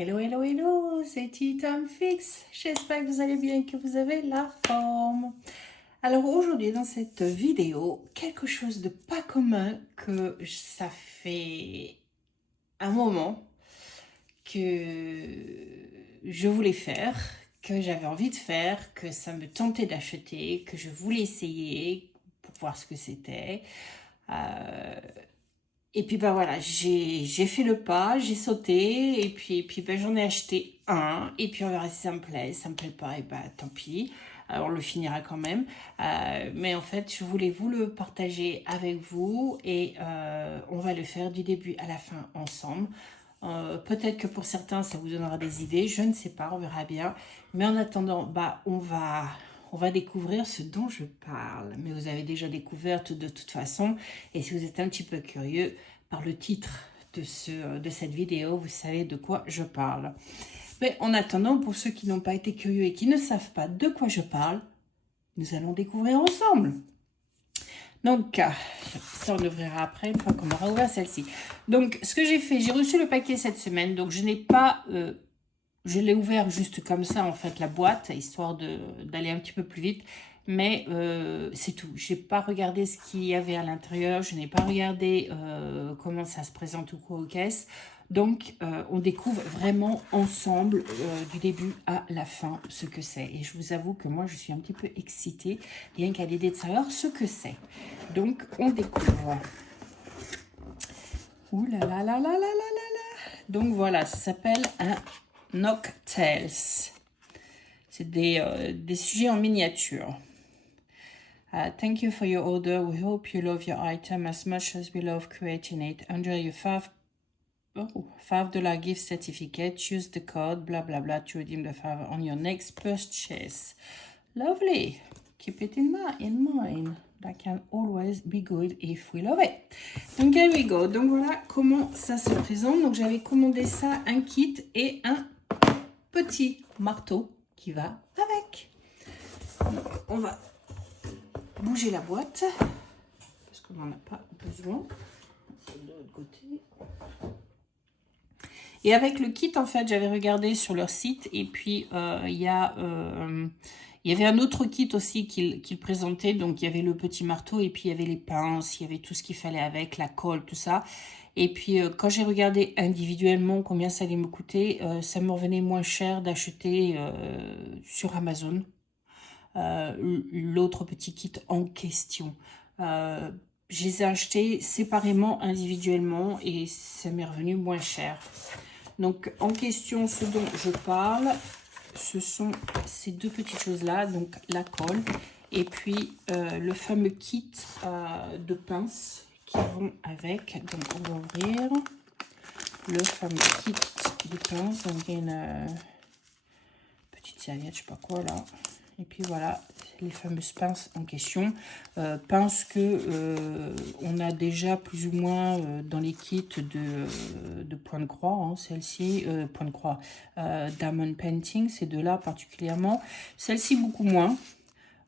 Hello, hello, hello, c'est Tea Time Fix. J'espère que vous allez bien, que vous avez la forme. Alors aujourd'hui, dans cette vidéo, quelque chose de pas commun que ça fait un moment que je voulais faire, que j'avais envie de faire, que ça me tentait d'acheter, que je voulais essayer pour voir ce que c'était. Et puis ben voilà, j'ai fait le pas, j'ai sauté, et puis ben, j'en ai acheté un, et puis on verra si ça me plaît pas, et ben tant pis, on le finira quand même. Mais en fait, je voulais vous le partager avec vous, et on va le faire du début à la fin ensemble. Peut-être que pour certains, ça vous donnera des idées, je ne sais pas, on verra bien. Mais en attendant, bah, on va découvrir ce dont je parle. Mais vous avez déjà découvert de toute façon. Et si vous êtes un petit peu curieux par le titre de cette vidéo, vous savez de quoi je parle. Mais en attendant, pour ceux qui n'ont pas été curieux et qui ne savent pas de quoi je parle, nous allons découvrir ensemble. Donc, ça on ouvrira après une fois qu'on aura ouvert celle-ci. Donc, ce que j'ai fait, j'ai reçu le paquet cette semaine, donc je n'ai pas... je l'ai ouvert juste comme ça, en fait, la boîte, histoire d'aller un petit peu plus vite. Mais c'est tout. Je n'ai pas regardé ce qu'il y avait à l'intérieur. Je n'ai pas regardé comment ça se présente ou quoi aux caisses. Donc, on découvre vraiment ensemble, du début à la fin, ce que c'est. Et je vous avoue que moi, je suis un petit peu excitée, rien qu'à l'idée de savoir ce que c'est. Donc, on découvre. Ouh là là là là là là là là. Donc, voilà, ça s'appelle un Noctales. C'est des sujets en miniature. Thank you for your order. We hope you love your item as much as we love creating it. Enjoy your $5 gift certificate. Use the code blah blah blah to redeem the $5 on your next purchase. Lovely. Keep it in mind. That can always be good if we love it. Donc, here we go. Donc, voilà comment ça se présente. Donc, j'avais commandé ça, un kit et un petit marteau qui va avec. Donc, on va bouger la boîte parce qu'on n'en a pas besoin. C'est de l'autre côté. Et avec le kit, en fait, j'avais regardé sur leur site et puis il y avait un autre kit aussi qu'ils présentaient. Donc, il y avait le petit marteau et puis il y avait les pinces, il y avait tout ce qu'il fallait avec, la colle, tout ça. Et puis, quand j'ai regardé individuellement combien ça allait me coûter, ça me revenait moins cher d'acheter sur Amazon l'autre petit kit en question. Je les ai achetés séparément, individuellement, et ça m'est revenu moins cher. Donc, en question, ce dont je parle, ce sont ces deux petites choses-là, donc la colle, et puis le fameux kit de pinces qui vont avec. Donc, on va ouvrir le fameux kit de pinces. Donc, il y a une petite serviette, je sais pas quoi, là. Et puis voilà, les fameuses pinces en question. Pinces que on a déjà plus ou moins dans les kits de point de croix. Hein, celle-ci, point de croix, Diamond Painting, ces deux-là particulièrement. Celle-ci, beaucoup moins.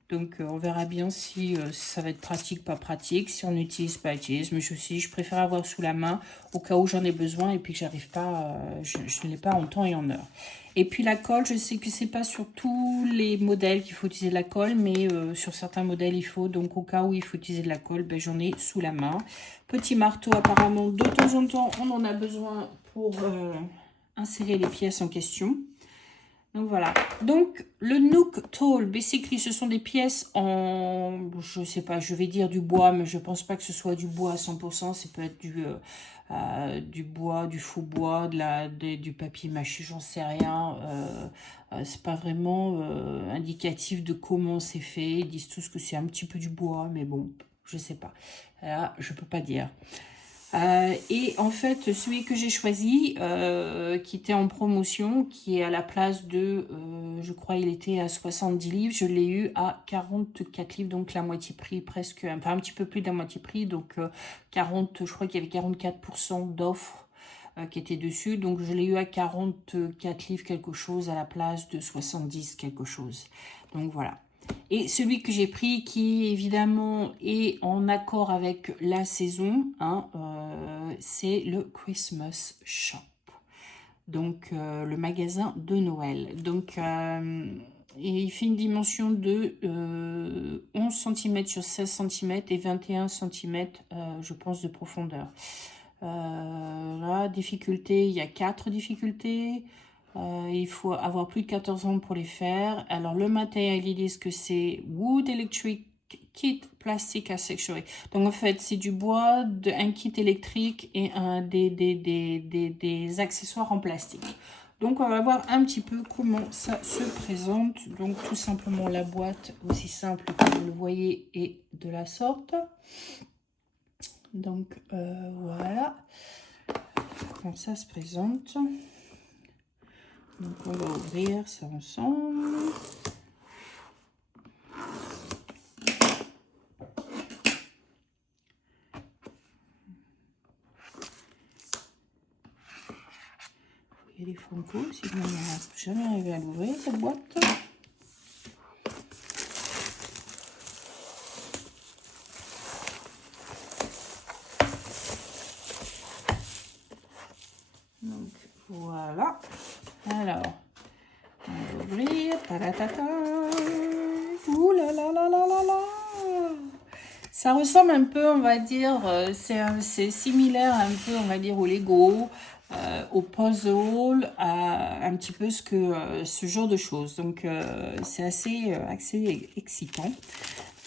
Donc, on verra bien si ça va être pratique, pas pratique. Si on utilise, pas utilise. Mais je préfère avoir sous la main au cas où j'en ai besoin et puis que j'arrive pas, je ne l'ai pas en temps et en heure. Et puis la colle, je sais que c'est pas sur tous les modèles qu'il faut utiliser de la colle, mais sur certains modèles il faut. Donc, au cas où il faut utiliser de la colle, ben, j'en ai sous la main. Petit marteau, apparemment, de temps en temps, on en a besoin pour insérer les pièces en question. Donc voilà. Donc le Nook Tool, basically, ce sont des pièces en, je sais pas, je vais dire du bois, mais je pense pas que ce soit du bois à 100%. Ça peut être du bois, du faux bois, du papier mâché, j'en sais rien. C'est pas vraiment indicatif de comment c'est fait. Ils disent tous que c'est un petit peu du bois, mais bon, je sais pas. Là, je peux pas dire. Et en fait, celui que j'ai choisi, qui était en promotion, qui est à la place de, je crois il était à 70 livres, je l'ai eu à 44 livres, donc la moitié prix, presque, enfin un petit peu plus de la moitié prix, donc 40, je crois qu'il y avait 44% d'offres qui étaient dessus, donc je l'ai eu à 44 livres quelque chose à la place de 70 quelque chose. Donc voilà. Et celui que j'ai pris, qui évidemment est en accord avec la saison, hein, c'est le Christmas Shop. donc le magasin de Noël. Donc, et il fait une dimension de 11 cm sur 16 cm et 21 cm, je pense, de profondeur. Là, difficulté, il y a 4 difficultés. Il faut avoir plus de 14 ans pour les faire. Alors, le matériel, ils disent que c'est Wood Electric Kit Plastic Accessory. Donc, en fait, c'est du bois, un kit électrique et des accessoires en plastique. Donc, on va voir un petit peu comment ça se présente. Donc, tout simplement, la boîte, aussi simple que vous le voyez, est de la sorte. Donc, voilà comment ça se présente. Donc, on va ouvrir ça ensemble. Il y a des Funko, sinon on n'a jamais arrivé à l'ouvrir, cette boîte. Donc, voilà. Alors, on va ouvrir. Tadatata. Ouh là là là là là là. Ça ressemble un peu, on va dire, c'est similaire un peu, on va dire, au Lego, au puzzle, à un petit peu ce genre de choses. Donc, c'est assez excitant.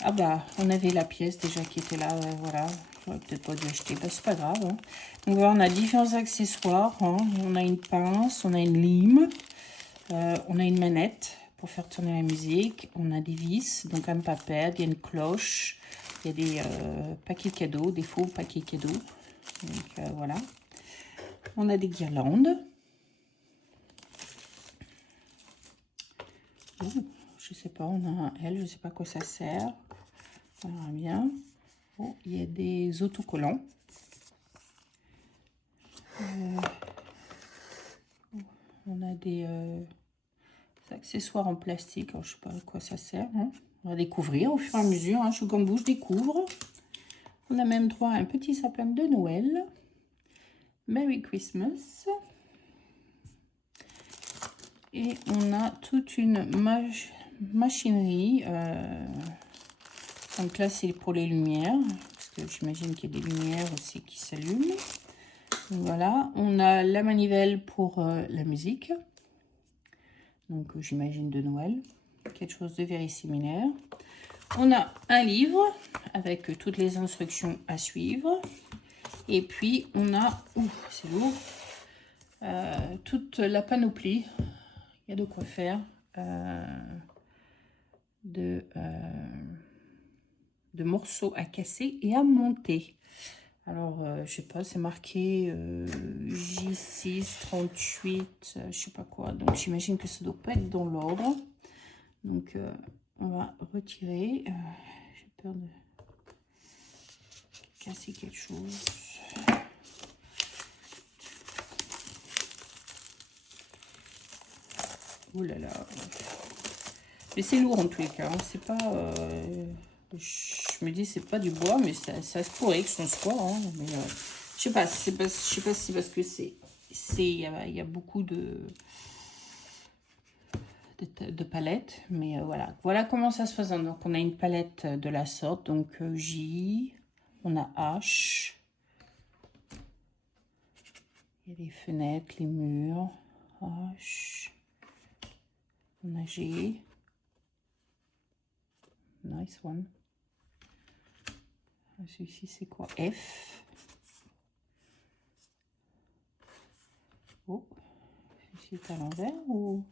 Ah bah, on avait la pièce déjà qui était là, voilà. J'aurais peut-être pas dû acheter, bah, c'est pas grave. Hein. Donc voilà, on a différents accessoires. Hein. On a une pince, on a une lime, on a une manette pour faire tourner la musique. On a des vis, donc un papel, il y a une cloche. Il y a des paquets cadeaux, des faux paquets cadeaux. Donc voilà. On a des guirlandes. Oh, je sais pas, on a un L, je sais pas à quoi ça sert. On verra bien. Oh, il y a des autocollants. On a des accessoires en plastique. Alors, je sais pas à quoi ça sert. Hein. On va découvrir au fur et à mesure. Hein. Je suis comme vous, je découvre. On a même droit à un petit sapin de Noël. Merry Christmas. Et on a toute une machinerie. Donc là, c'est pour les lumières. Parce que j'imagine qu'il y a des lumières aussi qui s'allument. Voilà. On a la manivelle pour la musique. Donc j'imagine de Noël. Quelque chose de very similaire. On a un livre avec toutes les instructions à suivre. Et puis on a, c'est lourd, toute la panoplie. Il y a de quoi faire. De morceaux à casser et à monter. Alors, je sais pas, c'est marqué J6, 38, je sais pas quoi. Donc, j'imagine que ça doit pas être dans l'ordre. Donc, on va retirer. J'ai peur de casser quelque chose. Oh là là. Mais c'est lourd en tous les cas. Hein. C'est pas... je me dis c'est pas du bois, mais ça se pourrait que ce soit. Hein. Mais, je sais pas. Je sais pas si c'est parce que il y a beaucoup de palettes. Mais voilà. Voilà comment ça se présente. Donc, on a une palette de la sorte. Donc, J. On a H. Il y a les fenêtres, les murs. H. On a G. Nice one. Celui-ci, c'est quoi? F. Oh. Celui-ci est à l'envers ou...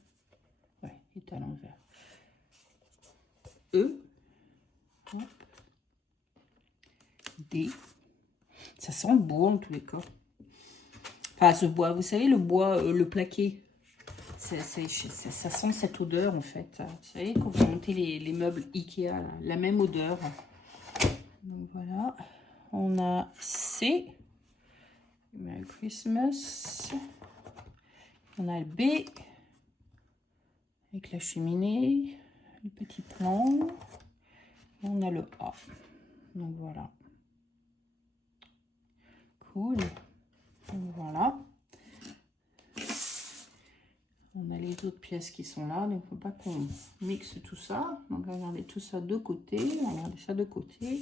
Ouais, il est à l'envers. E. Hop. D. Ça sent le bois en tous les cas. Enfin, ce bois, vous savez, le bois, le plaqué. Ça sent cette odeur en fait. Vous savez, quand vous montez les meubles Ikea, la même odeur. Donc voilà. On a C. Merry Christmas. On a le B. Avec la cheminée. Le petit plan. Et on a le A. Donc voilà. Cool. Donc voilà. On a les autres pièces qui sont là, donc il ne faut pas qu'on mixe tout ça. Donc on va regarder tout ça de côté, on va regarder ça de côté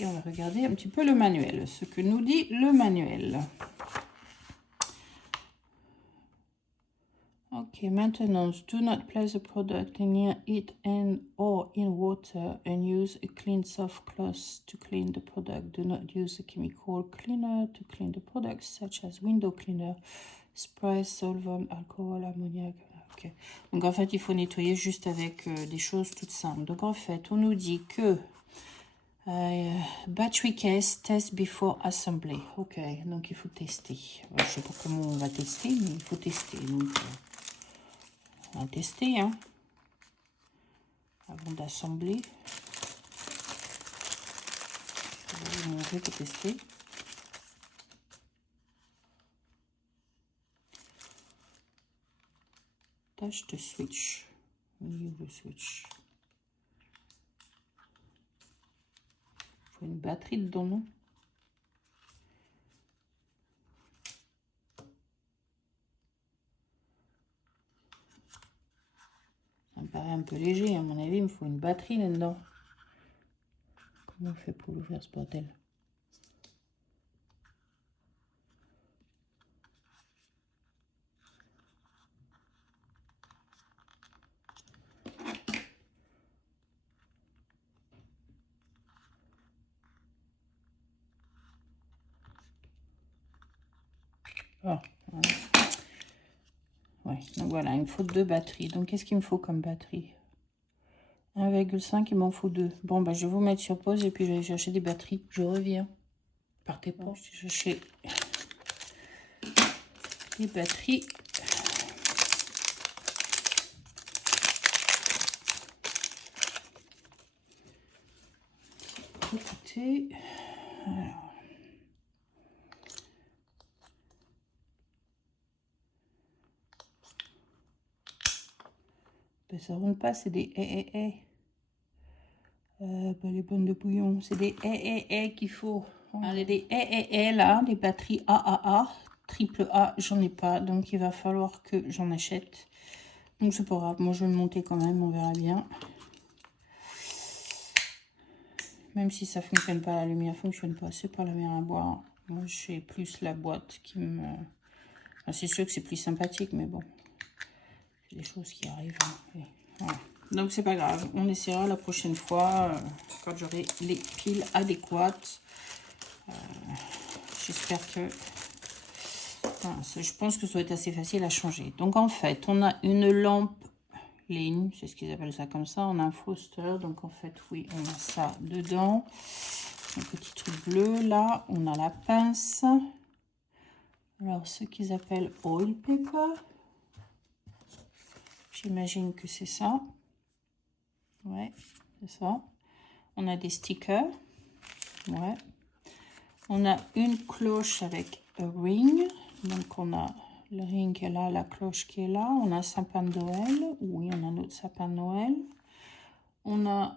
et on va regarder un petit peu le manuel, ce que nous dit le manuel. Ok, maintenance. Do not place the product near it and or in water and use a clean soft cloth to clean the product. Do not use a chemical cleaner to clean the products such as window cleaner, spray, solvent, alcohol, ammoniac. Ok. Donc en fait, il faut nettoyer juste avec des choses toutes simples. Donc en fait, on nous dit que battery case, test before assembly. Ok, donc il faut tester. Je sais pas comment on va tester, mais il faut tester. Donc, on va tester, hein, avant d'assembler. Je vais vous montrer pour tester. Tâche de switch. Le switch. Il faut une batterie dedans, non? Ça me paraît un peu léger, à mon avis, il me faut une batterie là-dedans. Comment on fait pour l'ouvrir ce bordel? Oh, voilà. Ouais, donc voilà, il me faut 2 batteries. Donc qu'est-ce qu'il me faut comme batterie? 1,5, il m'en faut 2. Bon, bah, je vais vous mettre sur pause et puis je vais chercher des batteries. Je reviens. Partez pas, je vais chercher les batteries. Écoutez, alors. Ben, ça roule pas, c'est des les bonnes de bouillon, c'est des qu'il faut. Allez, des là, des batteries AAA, triple A, j'en ai pas, donc il va falloir que j'en achète. Donc c'est pas grave, moi je vais le monter quand même, on verra bien. Même si ça fonctionne pas, la lumière fonctionne pas, c'est pas la mer à boire. Moi j'ai plus la boîte qui me... Enfin, c'est sûr que c'est plus sympathique, mais bon, c'est des choses qui arrivent. Hein. Voilà. Donc c'est pas grave, on essaiera la prochaine fois quand j'aurai les piles adéquates. J'espère que... Voilà, je pense que ça va être assez facile à changer. Donc en fait, on a une lampe ligne, c'est ce qu'ils appellent ça comme ça. On a un Foster, donc en fait, oui, on a ça dedans. Un petit truc bleu là. On a la pince. Alors, ce qu'ils appellent oil paper. J'imagine que c'est ça. Ouais, c'est ça. On a des stickers. Ouais. On a une cloche avec un ring. Donc, on a le ring qui est là, la cloche qui est là. On a un sapin de Noël. Oui, on a notre sapin de Noël. On a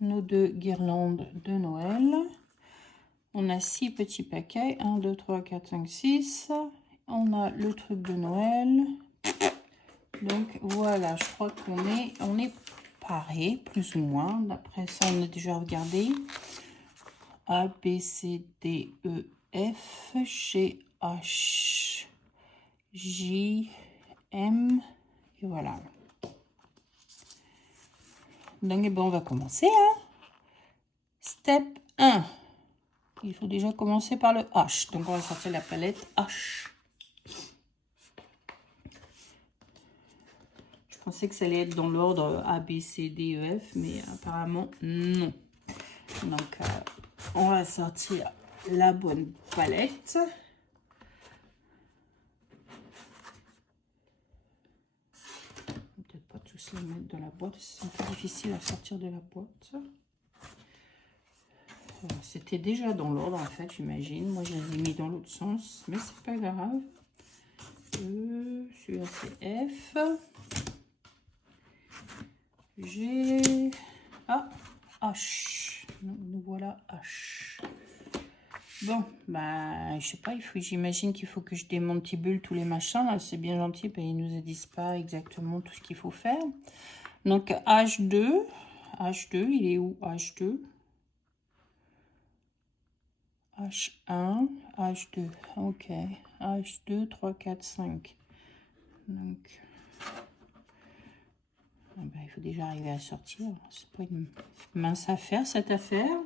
nos 2 guirlandes de Noël. On a 6 petits paquets. 1, 2, 3, 4, 5, 6. On a le truc de Noël. Donc, voilà, je crois qu'on est paré, plus ou moins. D'après ça, on a déjà regardé. A, B, C, D, E, F, G, H, J, M. Et voilà. Donc, eh ben, on va commencer. Hein. Step 1. Il faut déjà commencer par le H. Donc, on va sortir la palette H. Je pensais que ça allait être dans l'ordre A, B, C, D, E, F, mais apparemment, non. Donc, on va sortir la bonne palette. Peut-être pas tous les mettre dans la boîte, c'est un peu difficile à sortir de la boîte. C'était déjà dans l'ordre en fait, j'imagine. Moi, je l'ai mis dans l'autre sens, mais c'est pas grave. Celui-là, c'est F. G. A. H. Donc, nous voilà H. Bon, bah, je sais pas, j'imagine qu'il faut que je démantibule tous les machins. Là, c'est bien gentil, mais ils nous disent pas exactement tout ce qu'il faut faire. Donc, H2, il est où H2 H1, H2, ok. H2, 3, 4, 5. Donc, ben, il faut déjà arriver à sortir. C'est pas une mince affaire, cette affaire.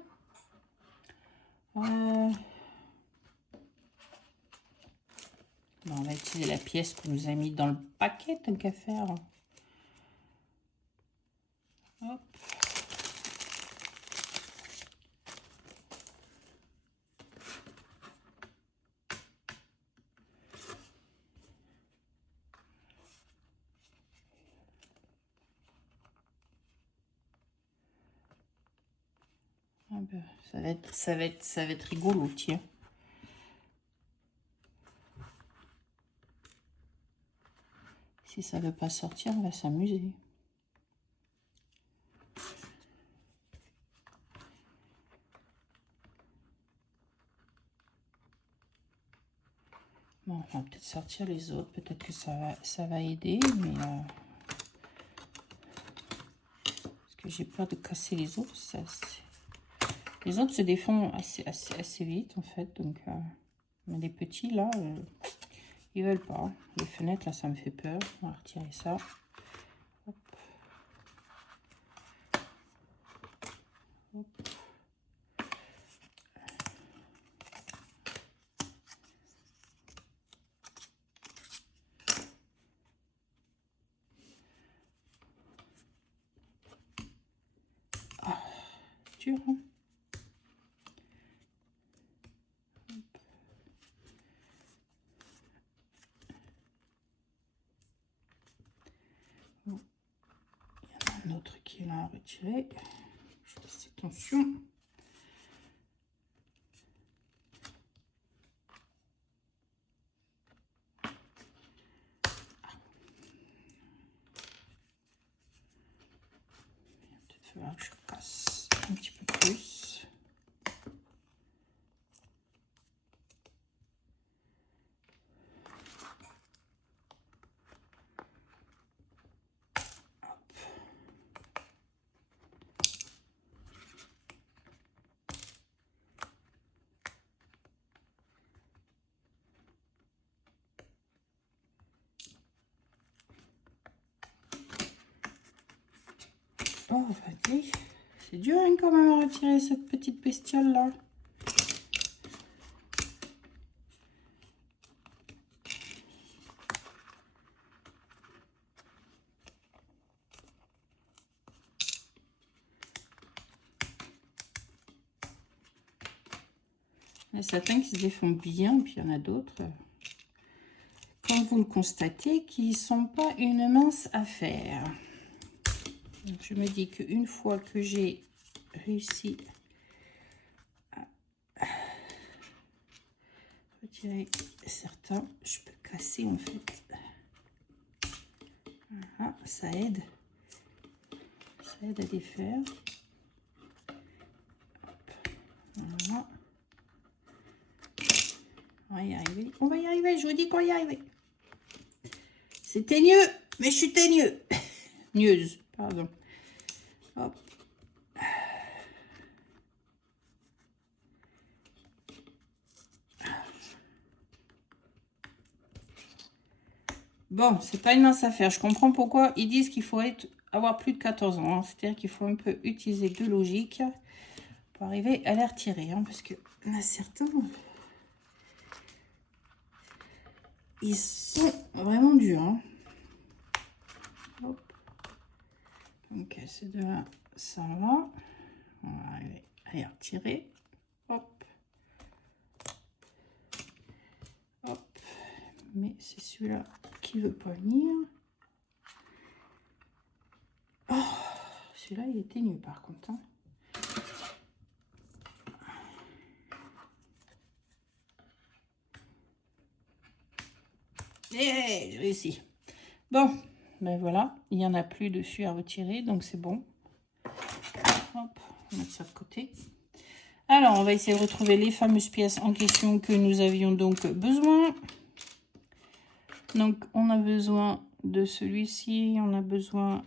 On va utiliser la pièce qu'on nous a mis dans le paquet, tant qu'à faire. Hop. Ah ben, ça va être rigolo, tiens. Si ça veut pas sortir, on va s'amuser. Bon, on va peut-être sortir les autres. Peut-être que ça va aider, mais parce que j'ai peur de casser les autres. Les autres se défont assez vite, en fait. Donc, mais les petits, là, ils veulent pas. Les fenêtres, là, ça me fait peur. On va retirer ça. Hop. Hop. Ah, dur, hein. Bon. Il y en a un autre qui est là à retirer. Je fais attention. Il va falloir que je casse un petit peu plus. Oh, vas-y. C'est dur hein, quand même à retirer cette petite bestiole là. Il y en a certains qui se défont bien, puis il y en a d'autres, comme vous le constatez, qui ne sont pas une mince affaire. Donc, je me dis qu'une fois que j'ai réussi à retirer certains, je peux casser en fait. Voilà, ça aide. Ça aide à défaire. Voilà. On va y arriver. On va y arriver, je vous dis qu'on va y arriver. C'est teigneux, mais je suis teigneux. Nieuse, pardon. Hop. Bon, c'est pas une mince affaire. Je comprends pourquoi ils disent qu'il faut avoir plus de 14 ans. Hein. C'est-à-dire qu'il faut un peu utiliser de logique pour arriver à les retirer. Hein, parce que il y en a certains, ils sont vraiment durs. Hein. Hop. Ok, c'est de là, ça va. On va arriver à les retirer. Hop. Hop. Mais c'est celui-là qui veut pas venir. Oh, celui-là, il est teigneux par contre. Hein. Yeah, j'ai réussi. Bon, ben voilà, il n'y en a plus dessus à retirer, donc c'est bon. Hop, on va mettre ça de côté. Alors, on va essayer de retrouver les fameuses pièces en question que nous avions donc besoin. Donc, on a besoin de celui-ci, on a besoin...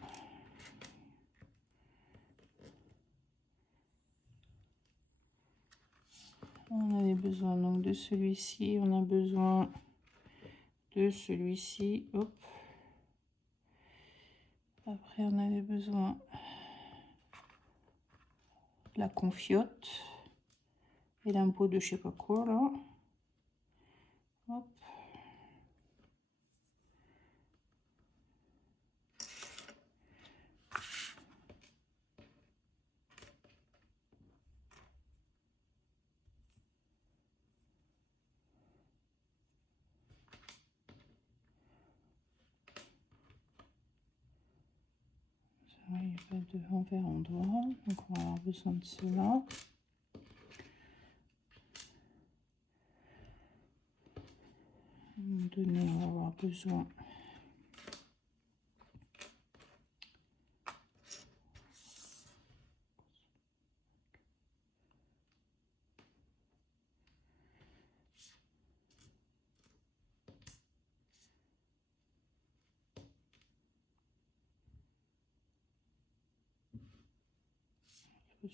On avait besoin donc de celui-ci, on a besoin de celui-ci, hop. Après, on avait besoin de la confiote et d'un pot de je sais pas quoi là. Hop. Il n'y a pas de envers endroit, donc on va avoir besoin de cela. À un moment donné, on va avoir besoin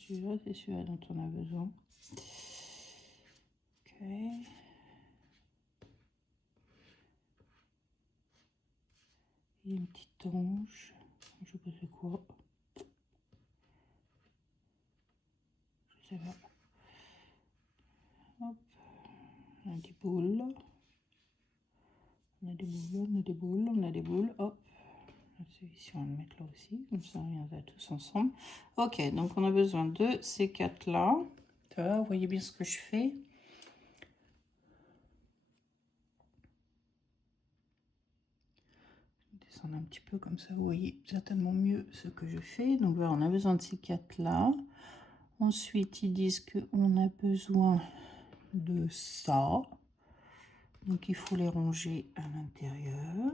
celui-là, c'est celui-là dont on a besoin. Ok. Et une petite ange. Je sais pas c'est quoi. Je sais pas. Hop. On a des boules. On a des boules, on a des boules, on a des boules. Hop. Celui-ci, on va le mettre là aussi. Comme ça, on regarde tous ensemble. Ok, donc on a besoin de ces quatre-là. Vous voyez bien ce que je fais. Descendre un petit peu comme ça, vous voyez certainement mieux ce que je fais. Donc voilà, on a besoin de ces quatre-là. Ensuite, ils disent qu'on a besoin de ça. Donc il faut les ranger à l'intérieur.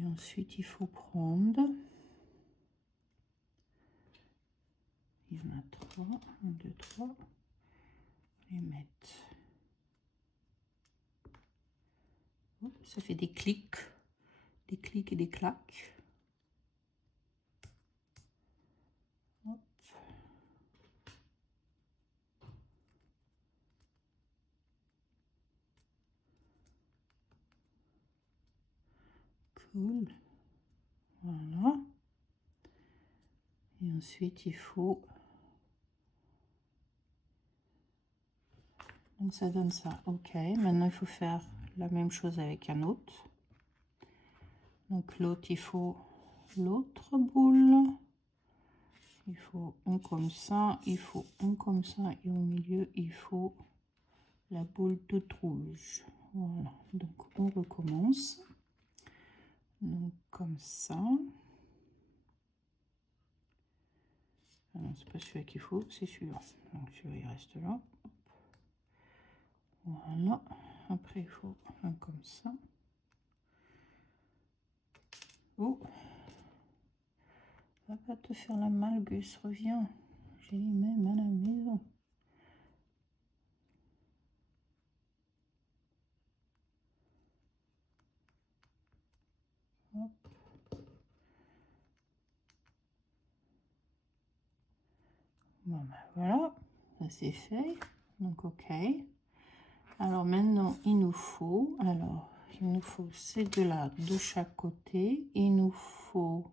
Et ensuite, il faut prendre... Il y en a 3, 1, 2, 3. Les mettre. Oh, ça fait des clics et des claques. Hop. Cool. Voilà. Et ensuite, il faut... Donc ça donne ça. Ok, maintenant il faut faire la même chose avec un autre. Donc l'autre, il faut l'autre boule. Il faut un comme ça, il faut un comme ça, et au milieu, il faut la boule toute rouge. Voilà, donc on recommence. Donc comme ça. Ah non, c'est pas celui-là qu'il faut, c'est celui-là. Donc celui-là, il reste là. Voilà. Après, il faut un comme ça. Oh, va pas te faire la malle, Gus, reviens. J'ai les mêmes à la maison. Hop. Bon, ben voilà, ça c'est fait. Donc, ok. Alors maintenant, il nous faut ces deux-là de chaque côté. Il nous faut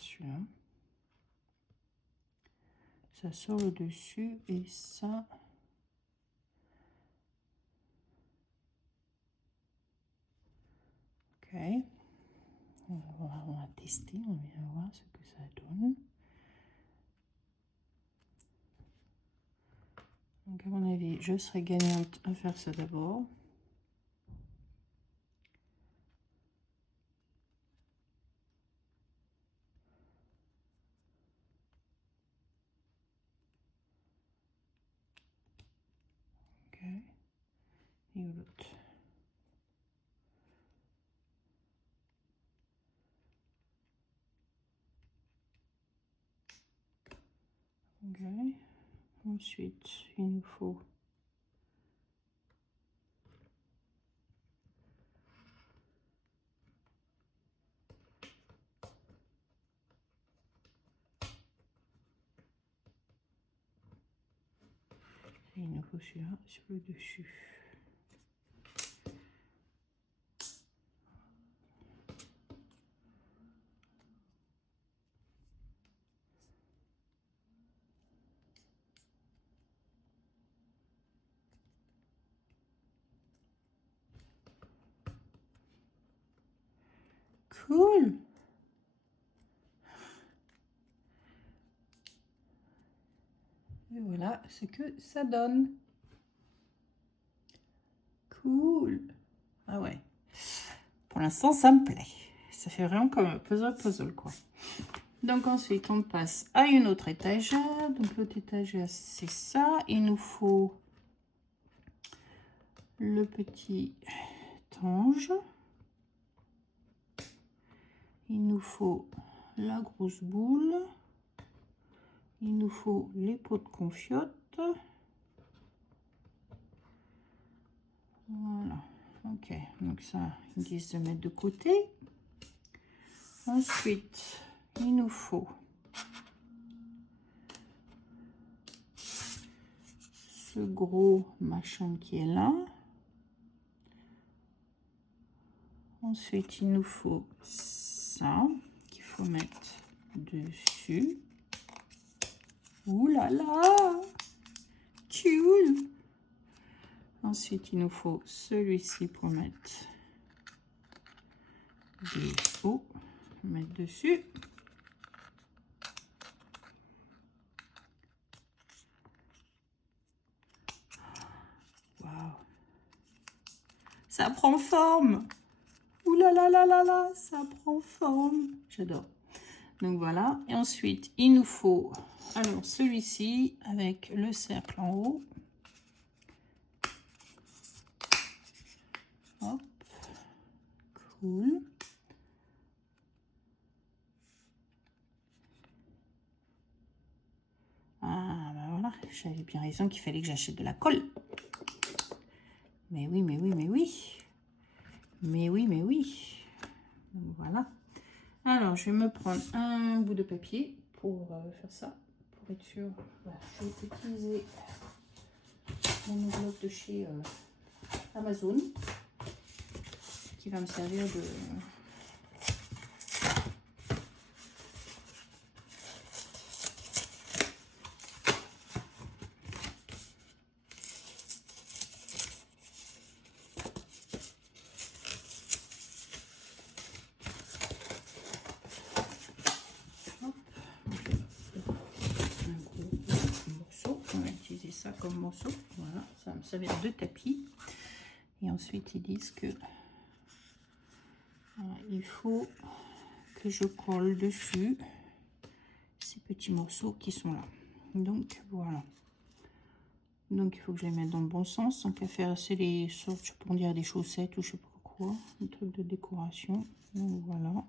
celui-là. Ça sort le dessus et ça. Ok. On va tester, on va voir ce que ça donne. Donc à mon avis, je serai gagnante à faire ça d'abord. Ok. Et l'autre. Ok. Ensuite, il nous faut celui-là sur le dessus. Cool. Et voilà ce que ça donne. Cool. Ah ouais. Pour l'instant, ça me plaît. Ça fait vraiment comme un puzzle quoi. Donc ensuite, on passe à une autre étagère. Donc l'autre étagère, c'est ça. Il nous faut le petit tange. Il nous faut la grosse boule. Il nous faut les pots de confiote. Voilà. Ok. Donc ça, ils disent de mettre de côté. Ensuite, il nous faut ce gros machin qui est là. Ensuite, il nous faut ça qu'il faut mettre dessus. Ouh là là, cool. Ensuite, il nous faut celui-ci pour mettre des pots, mettre dessus. Waouh, ça prend forme. Ouh là là là là là, ça prend forme. J'adore. Donc voilà. Et ensuite, il nous faut alors celui-ci avec le cercle en haut. Hop. Cool. Ah ben voilà, j'avais bien raison qu'il fallait que j'achète de la colle. Mais oui, mais oui, mais oui. Mais oui, mais oui. Donc voilà. Alors, je vais me prendre un bout de papier pour faire ça, pour être sûr. Voilà, je vais utiliser mon enveloppe de chez Amazon, qui va me servir de... ça comme morceau, voilà, ça va me servir de tapis. Et ensuite ils disent que il faut que je colle dessus ces petits morceaux qui sont là. Donc voilà, donc il faut que je les mette dans le bon sens. Donc à faire, c'est les sortes, je peux dire des chaussettes ou je sais pas quoi, un truc de décoration. Donc voilà,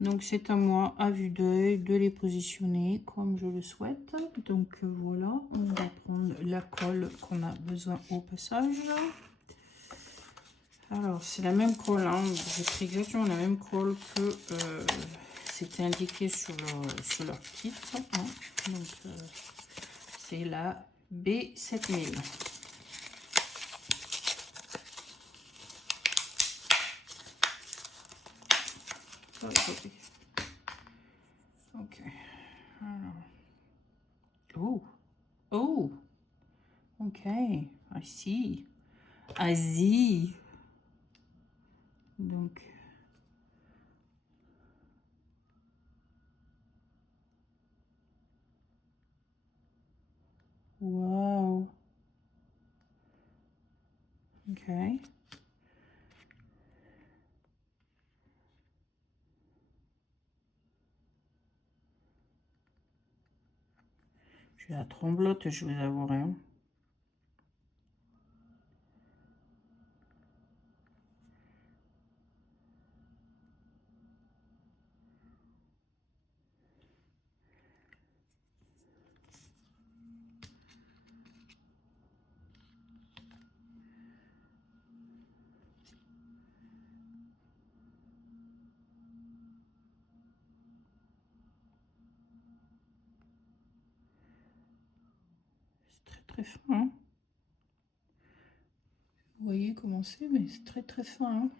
donc c'est à moi à vue d'œil de les positionner comme je le souhaite. Donc voilà, on va prendre la colle qu'on a besoin au passage. Alors c'est la même colle, hein. J'ai pris exactement la même colle que c'était indiqué sur leur kit, hein. Donc c'est la B7000. Ok, alors. Oh, ok, I see. I see. Donc, wow. Ok. J'ai la tremblote, je vous avouerai. Hein. C'est très fin. Hein. Vous voyez comment c'est, mais c'est très fin. Hein.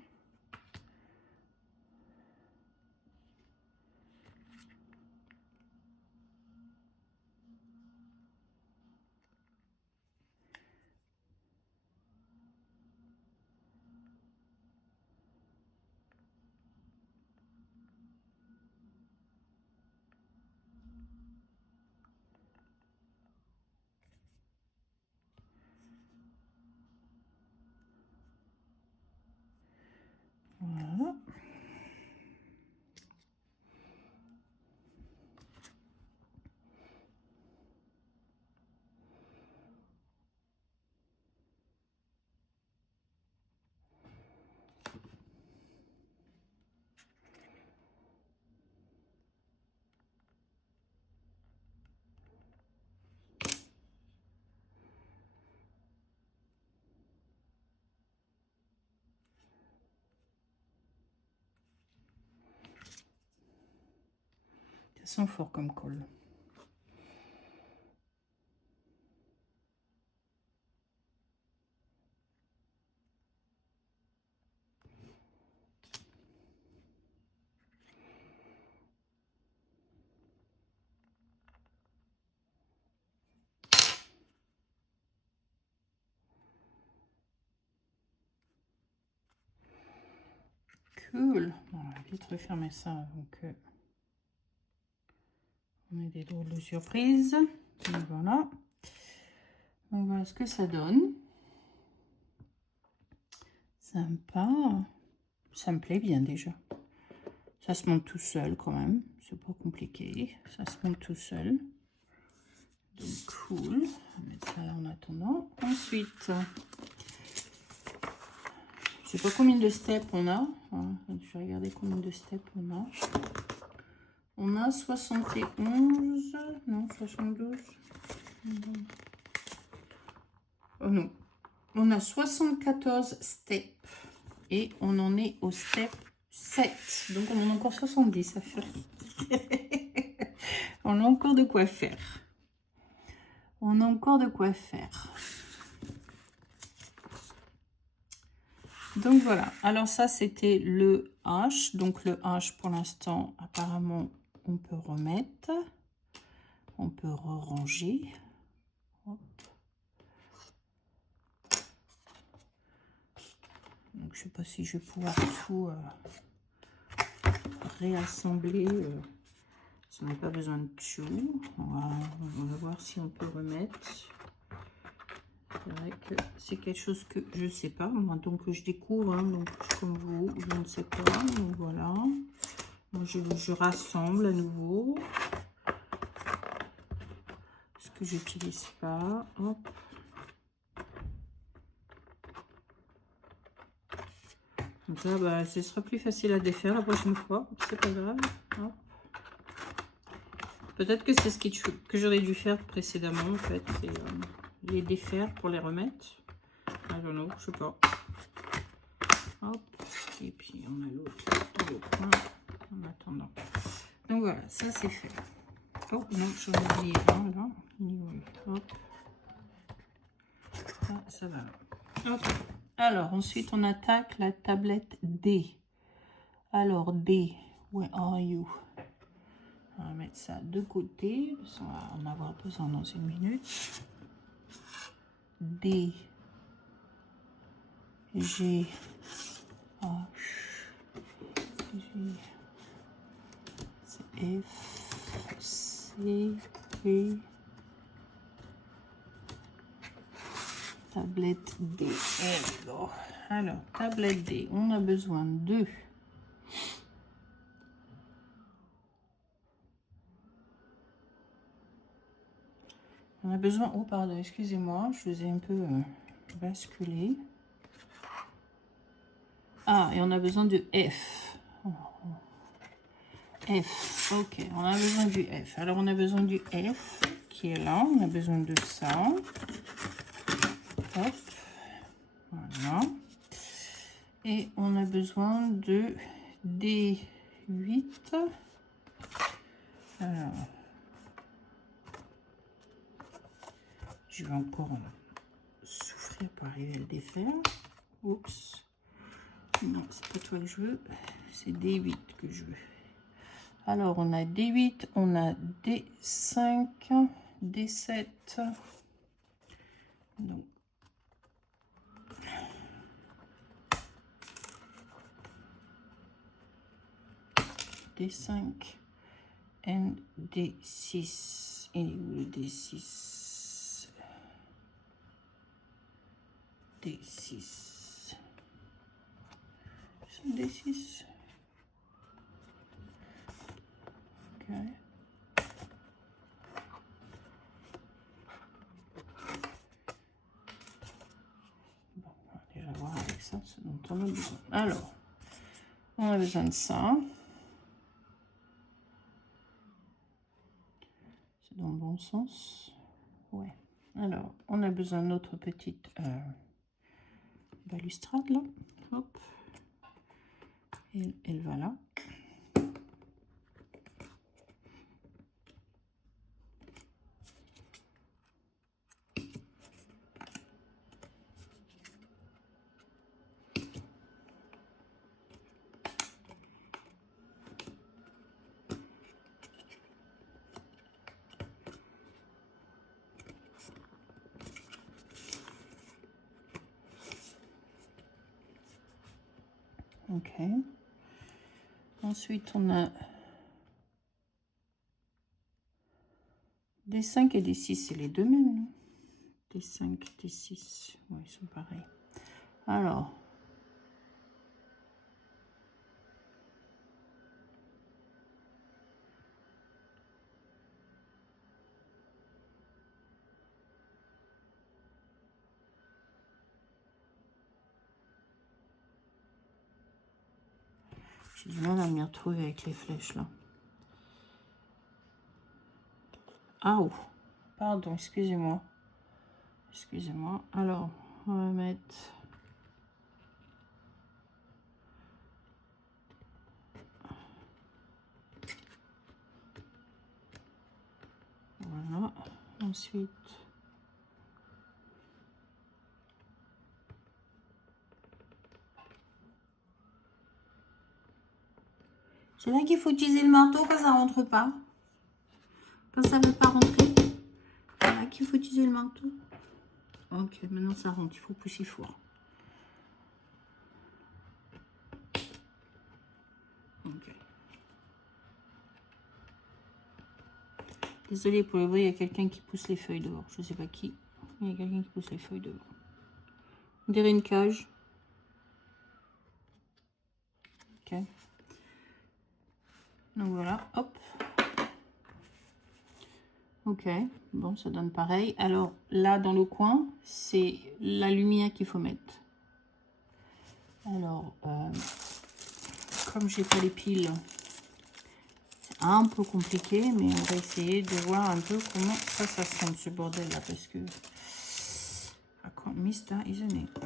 Voilà. Ça sent fort comme colle. Cool. On va vite refermer ça. Donc, on a des drôles de surprises. Et voilà. Donc voilà ce que ça donne. Sympa. Ça me plaît bien déjà. Ça se monte tout seul quand même. C'est pas compliqué. Ça se monte tout seul. Donc cool. On va mettre ça là en attendant. Ensuite, je sais pas combien de steps on a. Je vais regarder combien de steps on a. On a 71. Non, 72. Oh non. On a 74 steps. Et on en est au step 7. Donc on en a encore 70 à faire. On a encore de quoi faire. On a encore de quoi faire. Donc voilà. Alors ça, c'était le H. Donc le H, pour l'instant, apparemment, on peut remettre. On peut ranger. Donc je ne sais pas si je vais pouvoir tout réassembler. On n'a pas besoin de tout. On va voir si on peut remettre. C'est vrai que c'est quelque chose que je ne sais pas, moi, donc je découvre, hein, donc comme vous, je ne sais pas, donc voilà. Moi, je rassemble à nouveau ce que j'utilise pas. Hop. Donc là, bah, ce sera plus facile à défaire la prochaine fois, c'est pas grave. Peut-être que c'est ce que j'aurais dû faire précédemment, en fait, c'est les défaire pour les remettre. I don't know, je sais pas. Hop. Et puis on a l'autre coin en attendant. Donc voilà, ça c'est fait. Oh non, j'en ai oublié un là. Hop. Ça va là. Hop. Alors ensuite on attaque la tablette D. Alors D, where are you? On va mettre ça de côté, parce qu'on va en avoir besoin dans une minute. D, G, H, G, F, C, P, Tablette D. Alors, tablette D, on a besoin de... On a besoin... Oh, pardon, excusez-moi, je vous ai un peu basculé. Ah, et on a besoin de F. F, ok, on a besoin du F. Alors, on a besoin du F qui est là. On a besoin de ça. Hop, voilà. Et on a besoin de D8. Alors, je vais encore souffrir pour arriver à le défaire. Oups. Non, c'est pas toi que je veux. C'est D8 que je veux. Alors, on a D8, on a D5, D7. Donc, D5 et D6. Et le D6. D6. D6. Ok. Bon, on va déjà voir avec ça ce dont on a besoin. Alors, on a besoin de ça. C'est dans le bon sens. Ouais. Alors, on a besoin de notre petite balustrade là. Hop. Elle va là. Ok. Ensuite, on a D5 et D6, c'est les deux mêmes, non? D5, D6, ouais, ils sont pareils. Alors, j'ai du mal à m'y retrouver avec les flèches là. Ah, oh, pardon, excusez-moi. Excusez-moi. Alors, on va mettre... Voilà. Ensuite... C'est là qu'il faut utiliser le marteau quand ça rentre pas. Quand ça ne veut pas rentrer. C'est là qu'il faut utiliser le marteau. Ok, maintenant ça rentre. Il faut pousser fort. Ok. Désolée pour le bruit, il y a quelqu'un qui pousse les feuilles dehors. Je ne sais pas qui. Il y a quelqu'un qui pousse les feuilles dehors. On dirait une cage. Ok. Donc voilà, hop. Ok, bon, ça donne pareil. Alors là, dans le coin, c'est la lumière qu'il faut mettre. Alors, comme j'ai pas les piles, c'est un peu compliqué, mais on va essayer de voir un peu comment ça sonne ce bordel là, parce que I can't miss that, isn't it?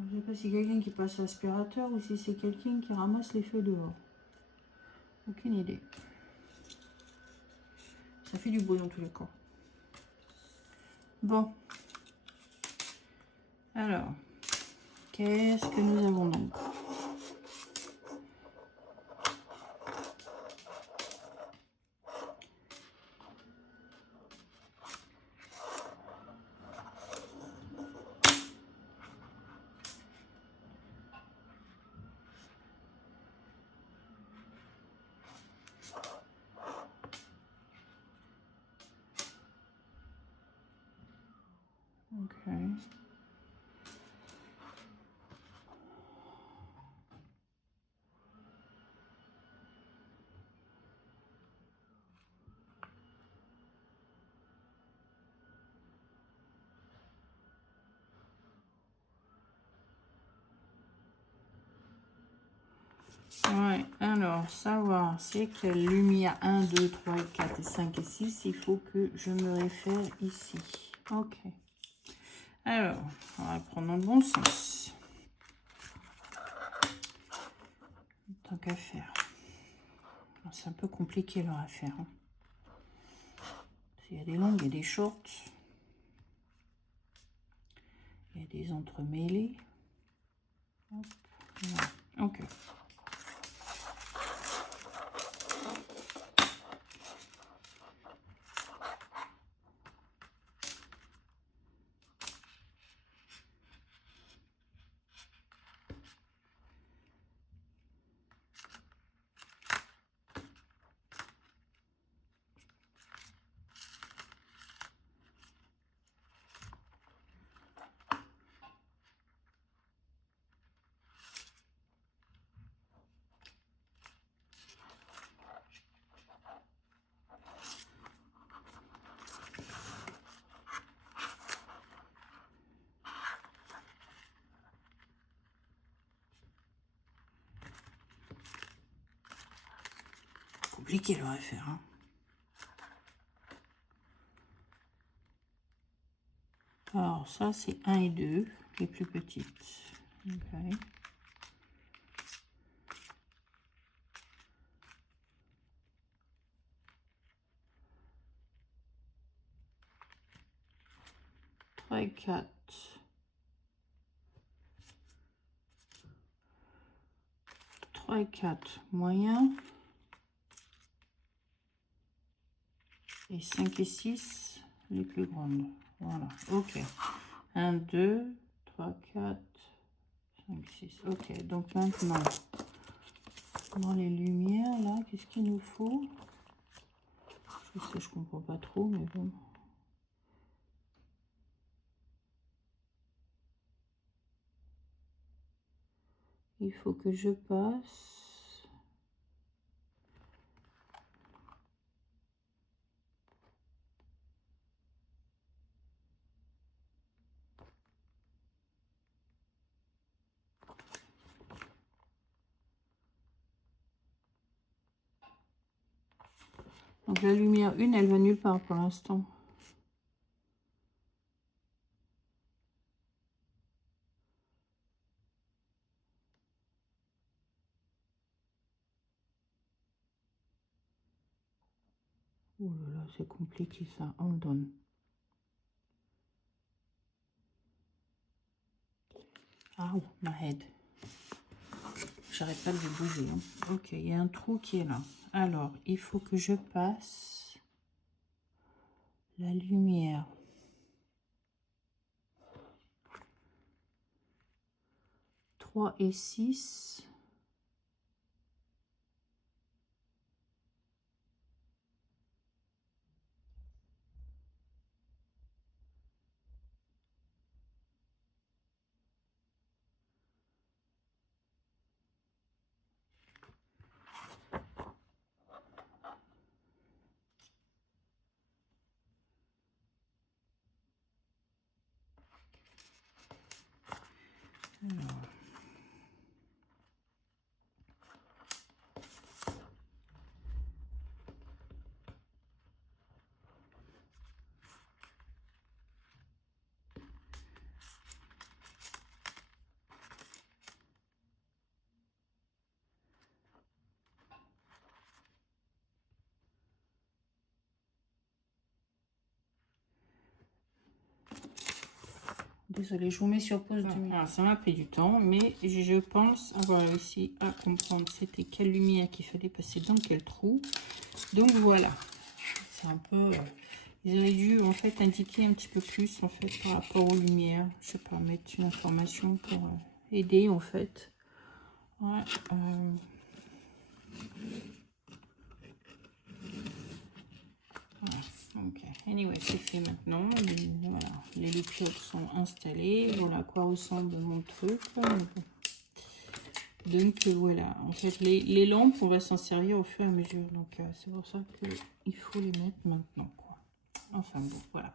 Je ne sais pas si c'est quelqu'un qui passe l'aspirateur ou si c'est quelqu'un qui ramasse les feuilles dehors. Aucune idée. Ça fait du bruit dans tous les cas. Bon. Alors, qu'est-ce que nous avons donc? Ouais, alors, savoir, c'est quelle lumière 1, 2, 3, 4, 5 et 6, il faut que je me réfère ici. Ok. Alors, on va prendre dans le bon sens. Tant qu'à faire. C'est un peu compliqué leur affaire. Hein. Il y a des longues et des shorts. Il y a des entremêlés. Hop, voilà. Ok. Compliqué leur affaire. Hein. Alors, ça, c'est 1 et 2, les plus petites. Ok. Trois et 4. 3 et 4, moyen. Et 5 et 6, les plus grandes. Voilà, ok. 1, 2, 3, 4, 5, 6. Ok, donc maintenant, dans les lumières, là, qu'est-ce qu'il nous faut? Je sais, je comprends pas trop, mais bon. Il faut que je passe. Donc la lumière 1, elle va nulle part pour l'instant. Oh là là, c'est compliqué ça. Hold on. Ah, ma head. J'arrête pas de le bouger. Hein. Ok, il y a un trou qui est là. Alors, il faut que je passe la lumière 3 et 6. Alors. Désolée, je vous mets sur pause. Ça m'a pris du temps, mais je pense avoir réussi à comprendre c'était quelle lumière qu'il fallait passer dans quel trou. Donc voilà, c'est un peu... ils auraient dû en fait indiquer un petit peu plus en fait par rapport aux lumières. Je sais pas, mettre une information pour aider en fait. Ouais, voilà. Ok, anyway, c'est fait maintenant. Voilà, les lucioles sont installées. Voilà à quoi ressemble mon truc. Donc voilà, en fait, les lampes, on va s'en servir au fur et à mesure. Donc c'est pour ça qu'il faut les mettre maintenant, quoi. Enfin bon, voilà.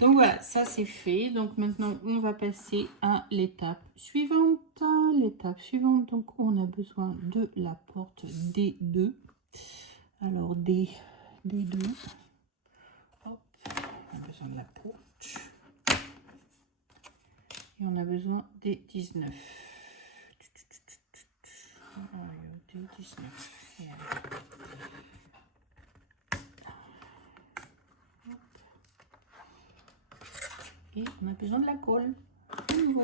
Donc voilà, ça c'est fait. Donc maintenant, on va passer à l'étape suivante. l'étape suivante. Donc, on a besoin de la porte D2. Alors, D2. Hop, on a besoin de la porte. Et on a besoin des 19. Des 19. Et on a besoin de la colle. De nouveau.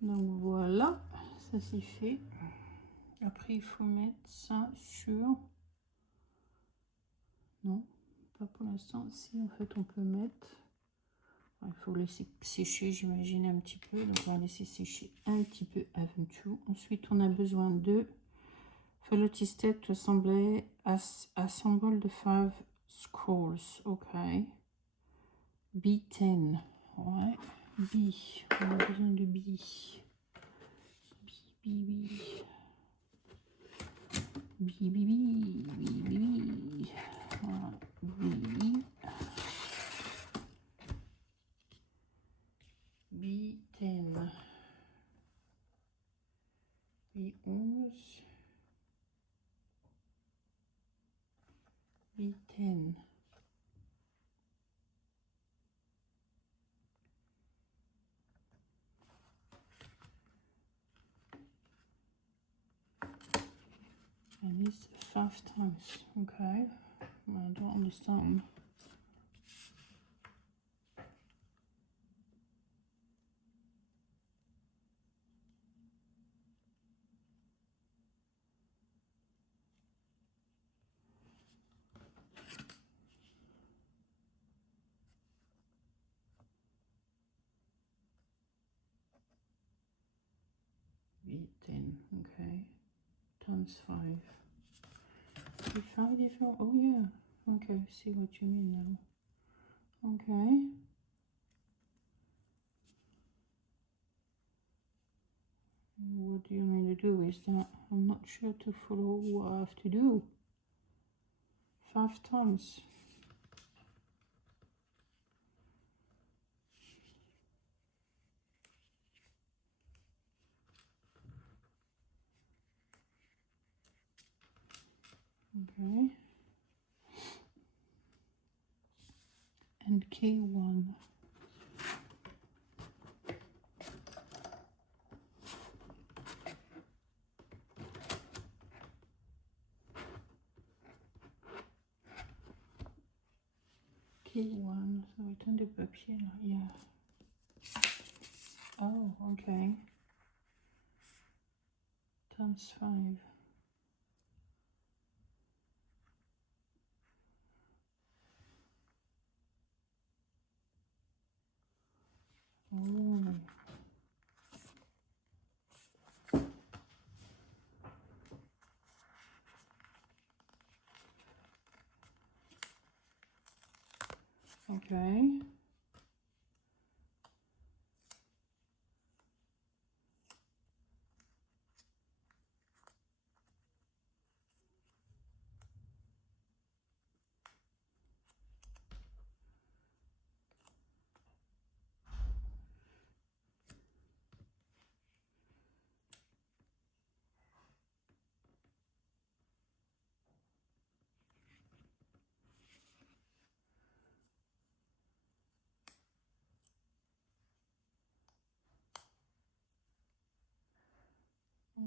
Donc voilà, ça c'est fait. Après il faut mettre ça sur... Non, pas pour l'instant. Si en fait on peut mettre... Il faut laisser sécher, j'imagine, un petit peu. Donc on va laisser sécher un petit peu avant tout. Ensuite on a besoin de Velocity to assemble the 5 scrolls. Ok. B10. Ouais. B. On a besoin de B. B, B, B. B, B, B, B, B. Voilà. B. B10. B11. B10. And this 5 times. Okay. I don't understand. B10. Okay. Times 5. 5 different. Oh yeah. Okay. See what you mean now. Okay. What do you mean to do is that I'm not sure to follow what I have to do. 5 times. Okay. And K1. K1. Ça va être un des papiers là. Yeah. Oh, okay. Times 5. Oh. Okay.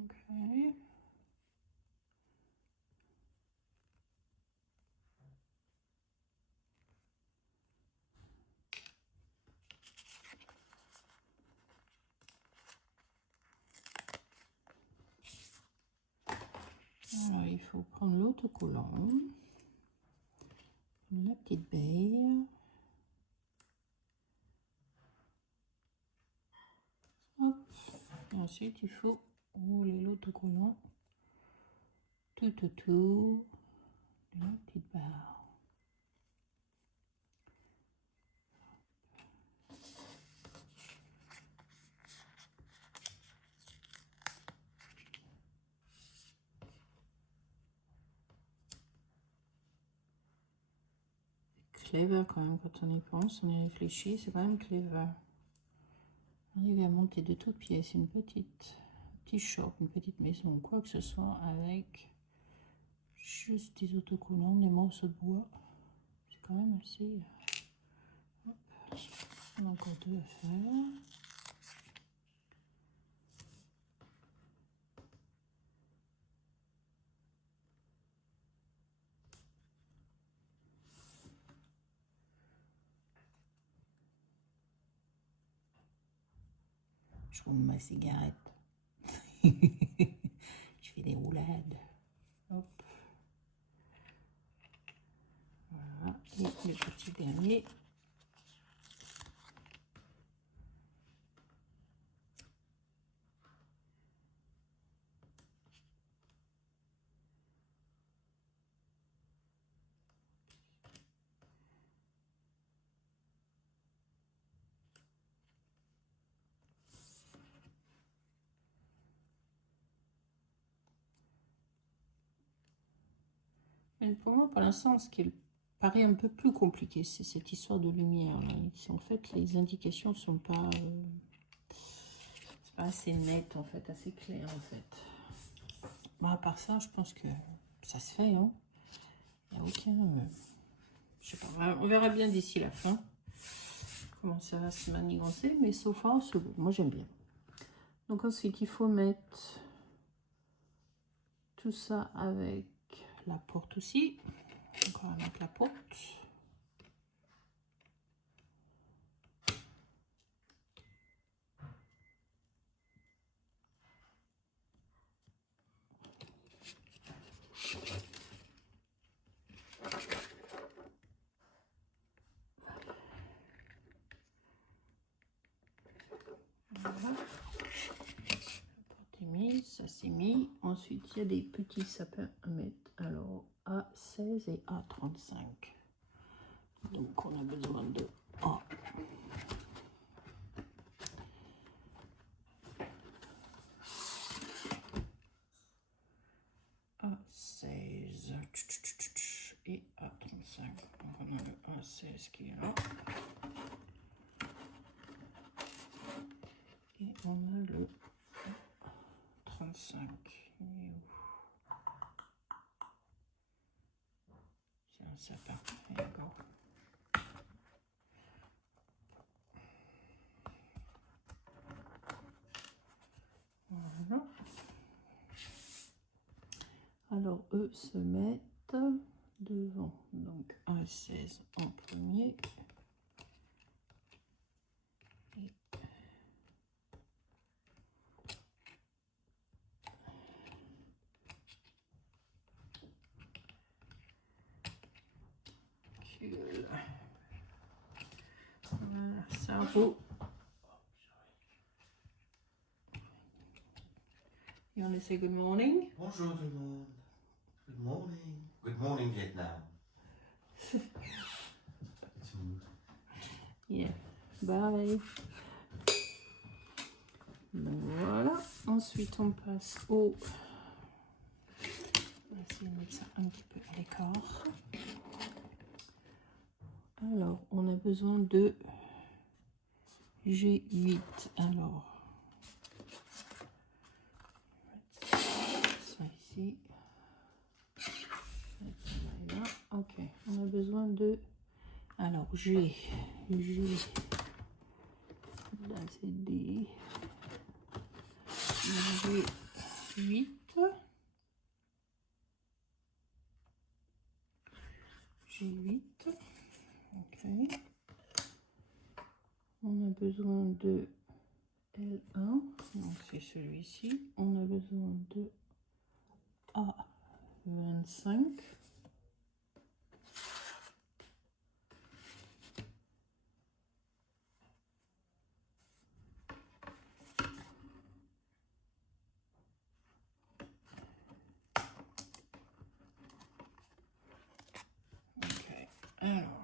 Ok. Alors, il faut prendre l'autocollant, la petite baille. Hop. Et ensuite, il faut rouler l'autocollant tout autour de la petite barre. Clever quand même quand on y pense, on y réfléchit, c'est quand même clever. Arriver à monter de toutes pièces une petite shop, une petite maison, quoi que ce soit, avec juste des autocollants, des morceaux de bois. C'est quand même assez... Hop. On a encore 2 à faire. Je roule ma cigarette. Je fais des roulades. Hop. Voilà. Et le petit dernier. Mais pour moi, pour l'instant, ce qui paraît un peu plus compliqué, c'est cette histoire de lumière. Là. En fait, les indications sont pas... c'est pas assez net, en fait, assez clair, en fait. Bon, à part ça, je pense que ça se fait, hein. Il n'y a aucun... je sais pas, on verra bien d'ici la fin comment ça va se manigancer, mais sauf far, c'est bon. Moi, j'aime bien. Donc ensuite, il faut mettre tout ça avec la porte aussi. Donc on va mettre la porte. Voilà. Mise, ça c'est mis. Ensuite, il y a des petits sapins à mettre. Alors, A16 et A35. Donc, on a besoin de A. A16 et A35. Donc, on a le A16 qui est là. Et on a le 35. C'est un sapin. D'accord. Voilà. Alors, eux se mettent devant. Donc, A16 en premier. Voilà, ça roule. You want to say good morning? Bonjour tout le monde. Good morning. Good morning Vietnam. Yeah. Bye. Voilà. Ensuite, on passe au... On va essayer de mettre ça un petit peu à l'écart. Alors, on a besoin de G8. Alors, ça ici. Là. Ok, on a besoin de... Alors, G. Là, c'est D. G, 8. G8. Ok. On a besoin de L1. Donc c'est celui-ci. On a besoin de A25. Ok. Alors.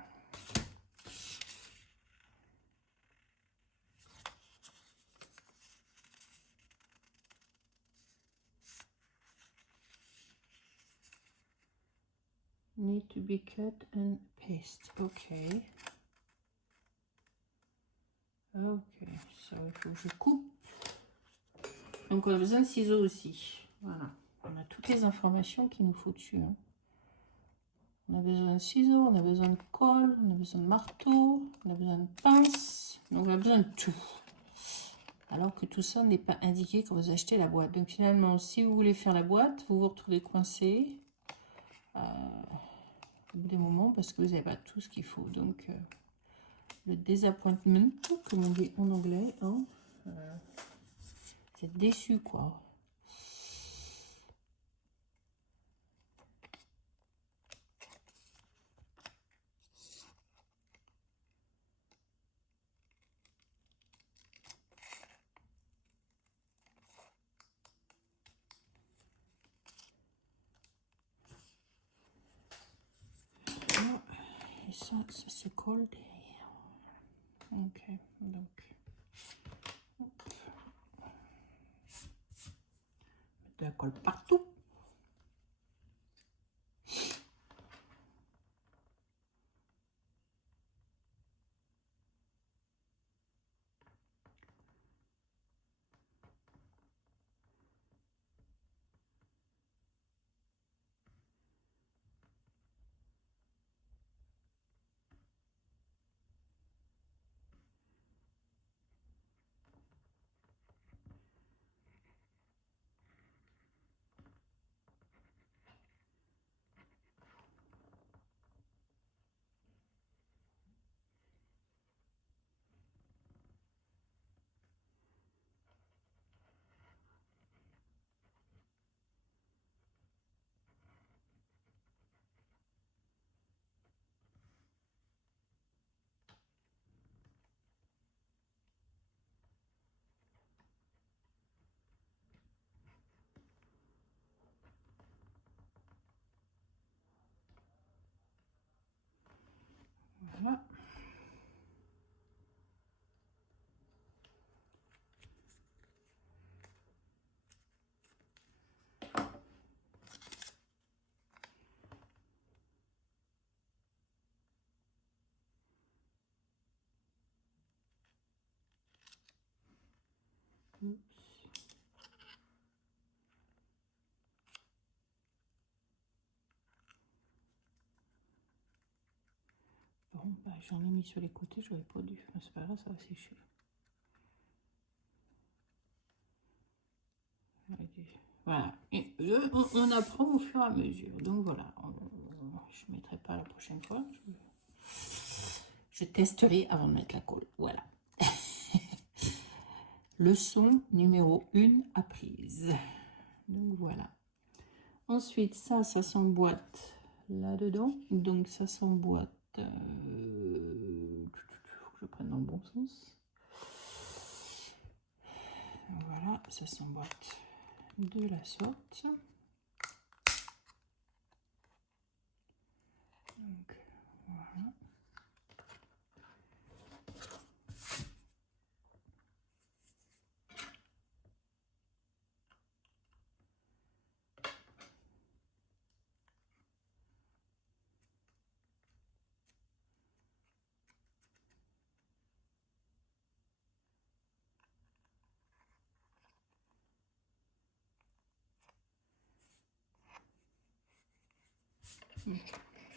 Need to be cut and paste. Ok. Ok. Ça, il faut que je coupe. Donc on a besoin de ciseaux aussi. Voilà. On a toutes les informations qu'il nous faut dessus. Hein. On a besoin de ciseaux, on a besoin de colle, on a besoin de marteau, on a besoin de pince. Donc on a besoin de tout. Alors que tout ça n'est pas indiqué quand vous achetez la boîte. Donc finalement, si vous voulez faire la boîte, vous vous retrouvez coincé au bout des moments parce que vous n'avez pas tout ce qu'il faut. Donc le disappointment, comme on dit en anglais, hein, c'est déçu quoi. Et ça se colle derrière. Ok, donc hop. De la colle partout. Voilà. Oups. Bon, bah, j'en ai mis sur les côtés, j'aurais pas dû. C'est pas grave, ça va sécher. Voilà. Et on apprend au fur et à mesure. Donc voilà. Je ne mettrai pas la prochaine fois. Je testerai avant de mettre la colle. Voilà. Leçon numéro 1 apprise. Donc voilà. Ensuite, ça s'emboîte là-dedans. Donc ça s'emboîte. Faut que je prenne dans le bon sens. Voilà, ça s'emboîte de la sorte. Donc voilà.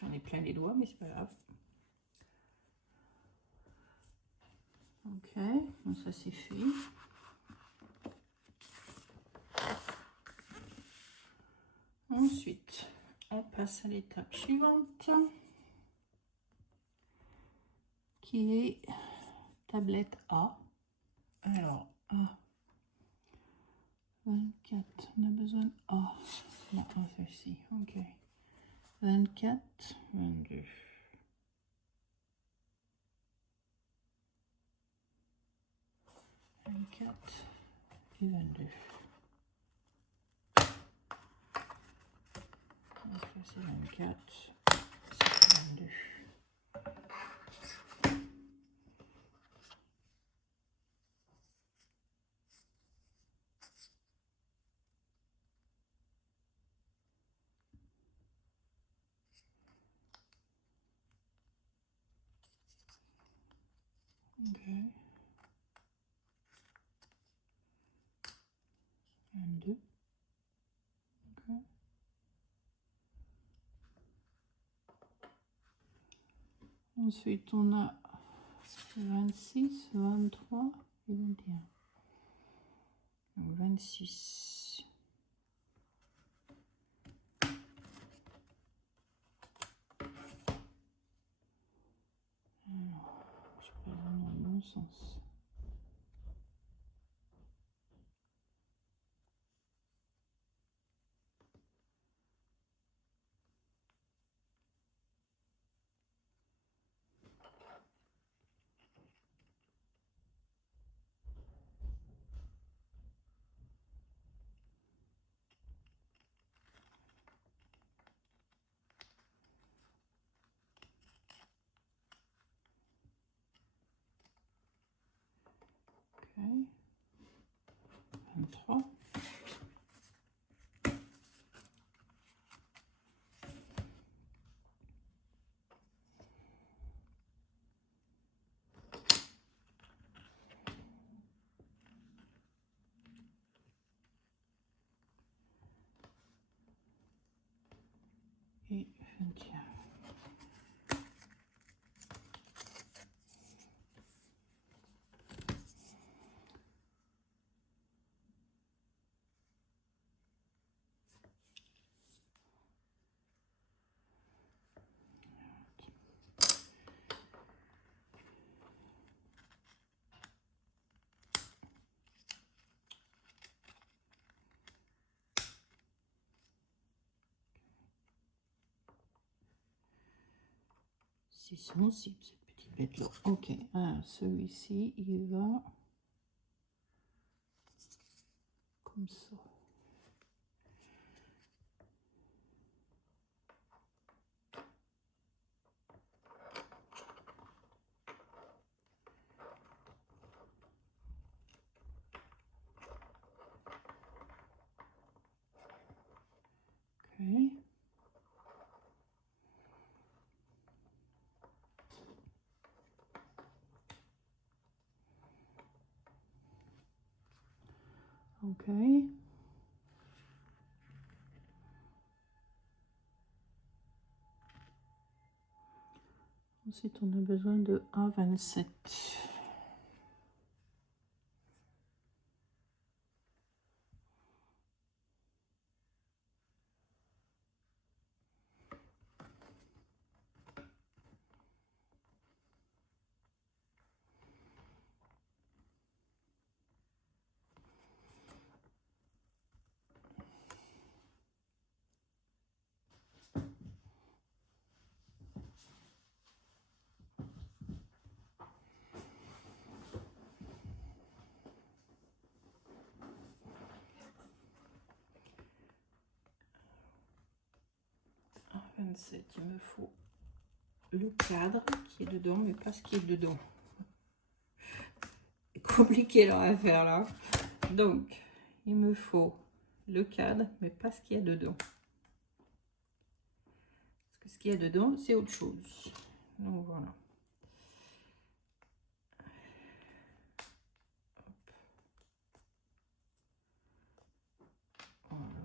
J'en ai plein les doigts, mais c'est pas grave. Ok, donc ça c'est fait. passe à l'étape suivante, qui est tablette A. Alors, A, 24, on a besoin de A. Non, celle-ci, ok. 24, 22. 24 et 22. Donc ça c'est 24, c'est 22. Ok. 22. Ok. Ensuite, on a 26, 23 et 21. Donc 26. Alors, je prends dans le bon sens. Ok. 23. Et 21. C'est sensible cette petite bête là. Ok, alors celui-ci il va comme ça. Ok. Ok. Ensuite, on a besoin de A27. A27, il me faut le cadre qui est dedans, mais pas ce qui est dedans. C'est compliqué leur affaire là. Donc, il me faut le cadre, mais pas ce qu'il y a dedans. Parce que ce qu'il y a dedans, c'est autre chose. Donc voilà.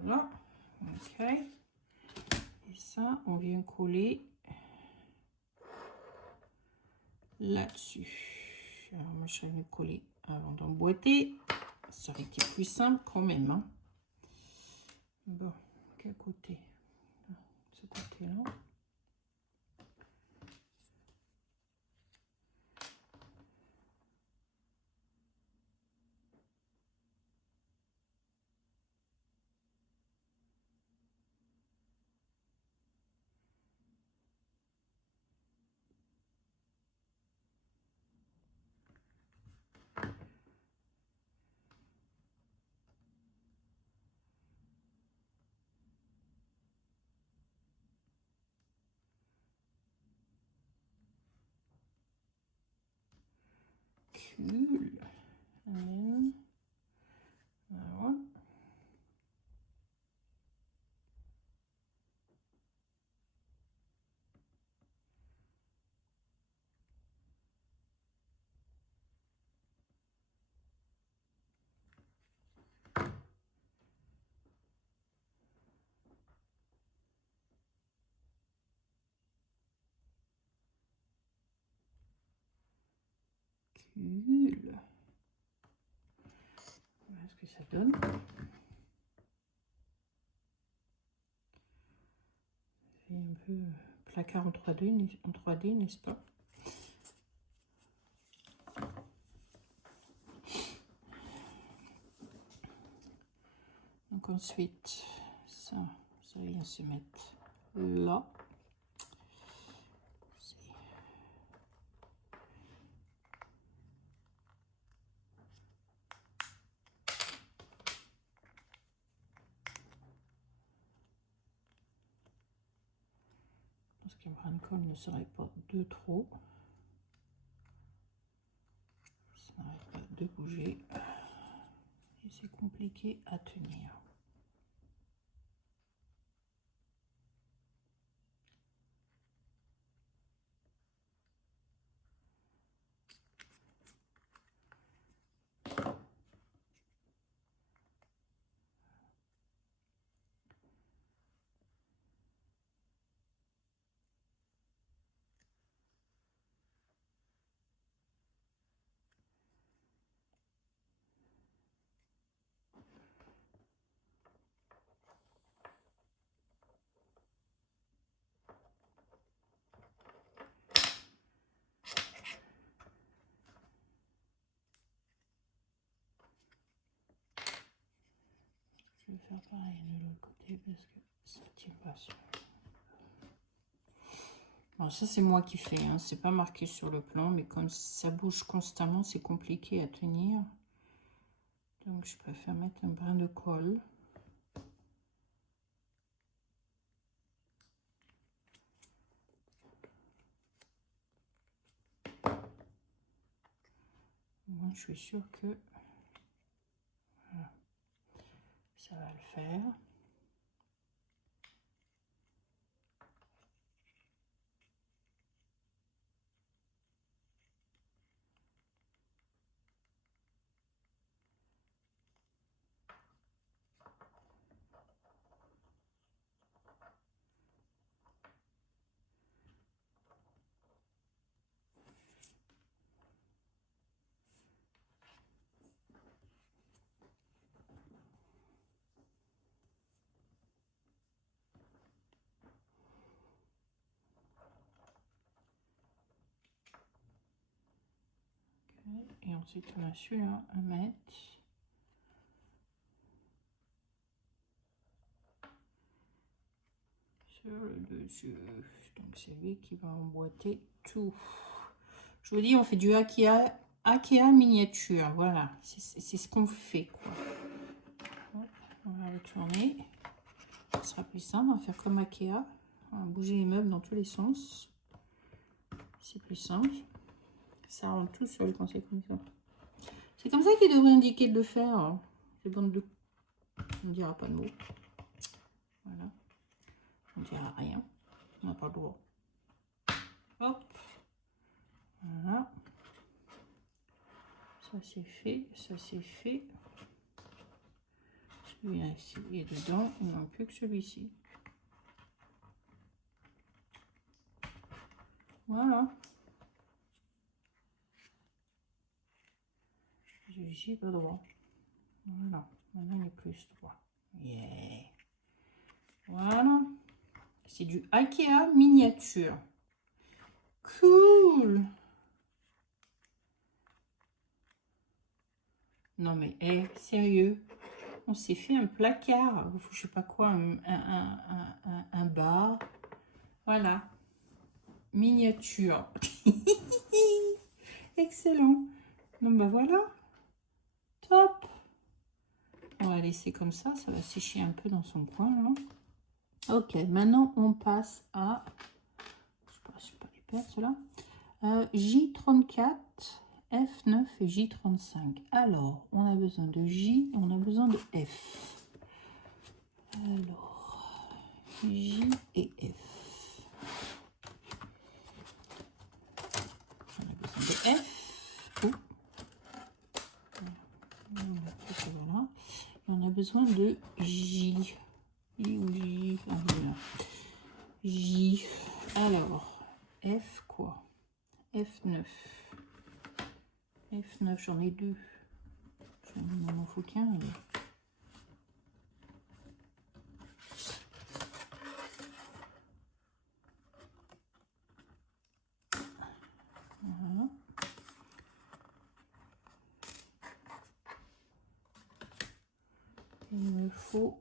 Voilà. Ok. Et ça, on vient coller là-dessus. Alors moi, je vais me coller avant d'emboîter. Ça aurait été plus simple quand même. Hein. Bon, quel côté? ce côté-là. Cool. Voilà. Cool. Voilà ce que ça donne. C'est un peu placard en 3D, n'est-ce pas? Donc ensuite, ça vient se mettre là. Parce qu'un brin de colle ne serait pas de trop. Ça n'arrête pas de bouger. Et c'est compliqué à tenir. Je vais faire pareil de l'autre côté parce que ça ne tient pas sur. Bon, ça c'est moi qui fais, hein. C'est pas marqué sur le plan, mais comme ça bouge constamment, c'est compliqué à tenir. Donc je préfère mettre un brin de colle. Moi je suis sûre que voilà, ça va le faire. Et ensuite on a celui-là à mettre sur le dessus. Donc c'est lui qui va emboîter tout. Je vous dis, on fait du Ikea miniature. Voilà, c'est ce qu'on fait, quoi. Hop, on va retourner. Ce sera plus simple, on va faire comme Ikea. On va bouger les meubles dans tous les sens. C'est plus simple. Ça rend tout seul quand c'est comme ça. C'est comme ça qu'il devrait indiquer de le faire. Hein. Les bandes de... On ne dira pas de mots. Voilà. On ne dira rien. On n'a pas le droit. Hop. Voilà. Ça c'est fait. Ça c'est fait. Celui-ci est dedans. Il ne manque plus que celui-ci. Voilà. Celui-ci est pas droit. Voilà. Maintenant il est plus droit. Yeah. Voilà. C'est du Ikea miniature. Cool. Non mais, sérieux, on s'est fait un placard, je sais pas quoi, un bar. Voilà. Miniature. Excellent. Donc bah voilà. Top. On va laisser comme ça va sécher un peu dans son coin là. Ok, maintenant on passe à, je sais pas les perdre ceux-là, J34, F9 et J35. Alors, on a besoin de J, on a besoin de F. Alors, J et F. On a besoin de F. Oh. Voilà. Et on a besoin de J. J ou J. Ah, voilà. J. Alors, F quoi? F9. F9, j'en ai deux. Il m'en faut qu'un. Voilà. Il me faut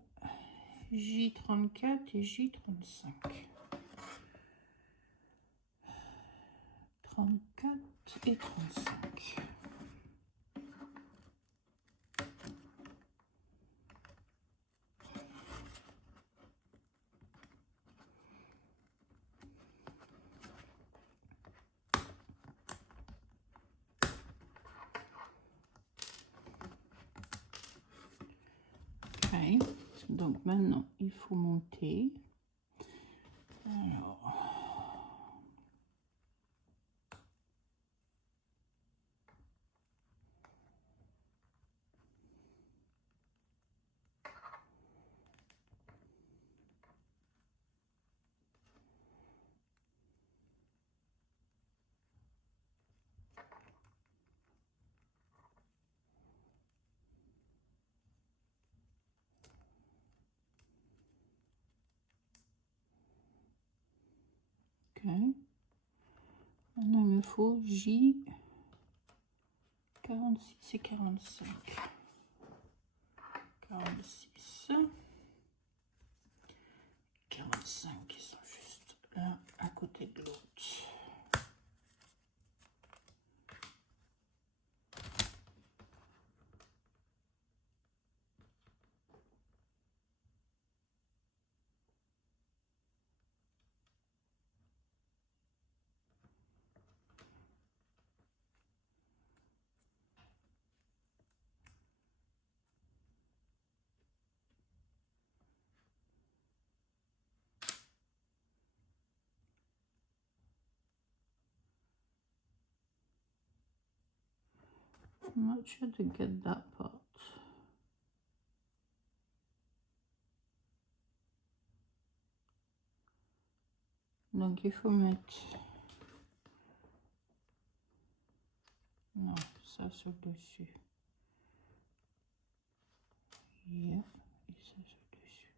J34 et J35. 34 et 35. Okay. Donc maintenant, il faut monter. Alors... Ok. Maintenant, il me faut J 46 et 45. 46. 45 qui sont juste là à côté de l'autre. I'm not sure to get that part. Donc il faut mettre, non, ça sur le dessus. Yeah. Et ça sur le dessus.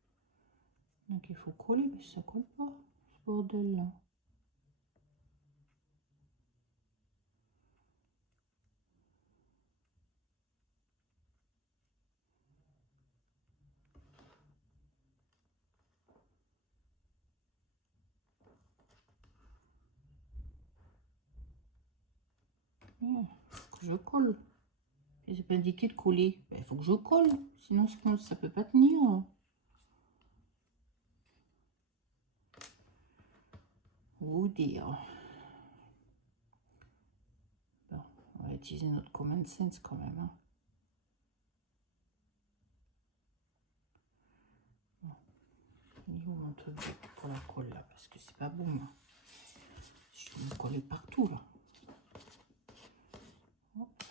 Donc il faut coller, mais ça colle pas, ce bordel là. Yeah. Faut que je colle. Et c'est pas indiqué de coller. Il faut que je colle, sinon ça peut pas tenir. Oh dear. Bon, on va utiliser notre common sense quand même. Hein. Bon. Il est où mon truc pour la colle là? Parce que c'est pas bon. Hein. Je vais me coller partout là. Hop.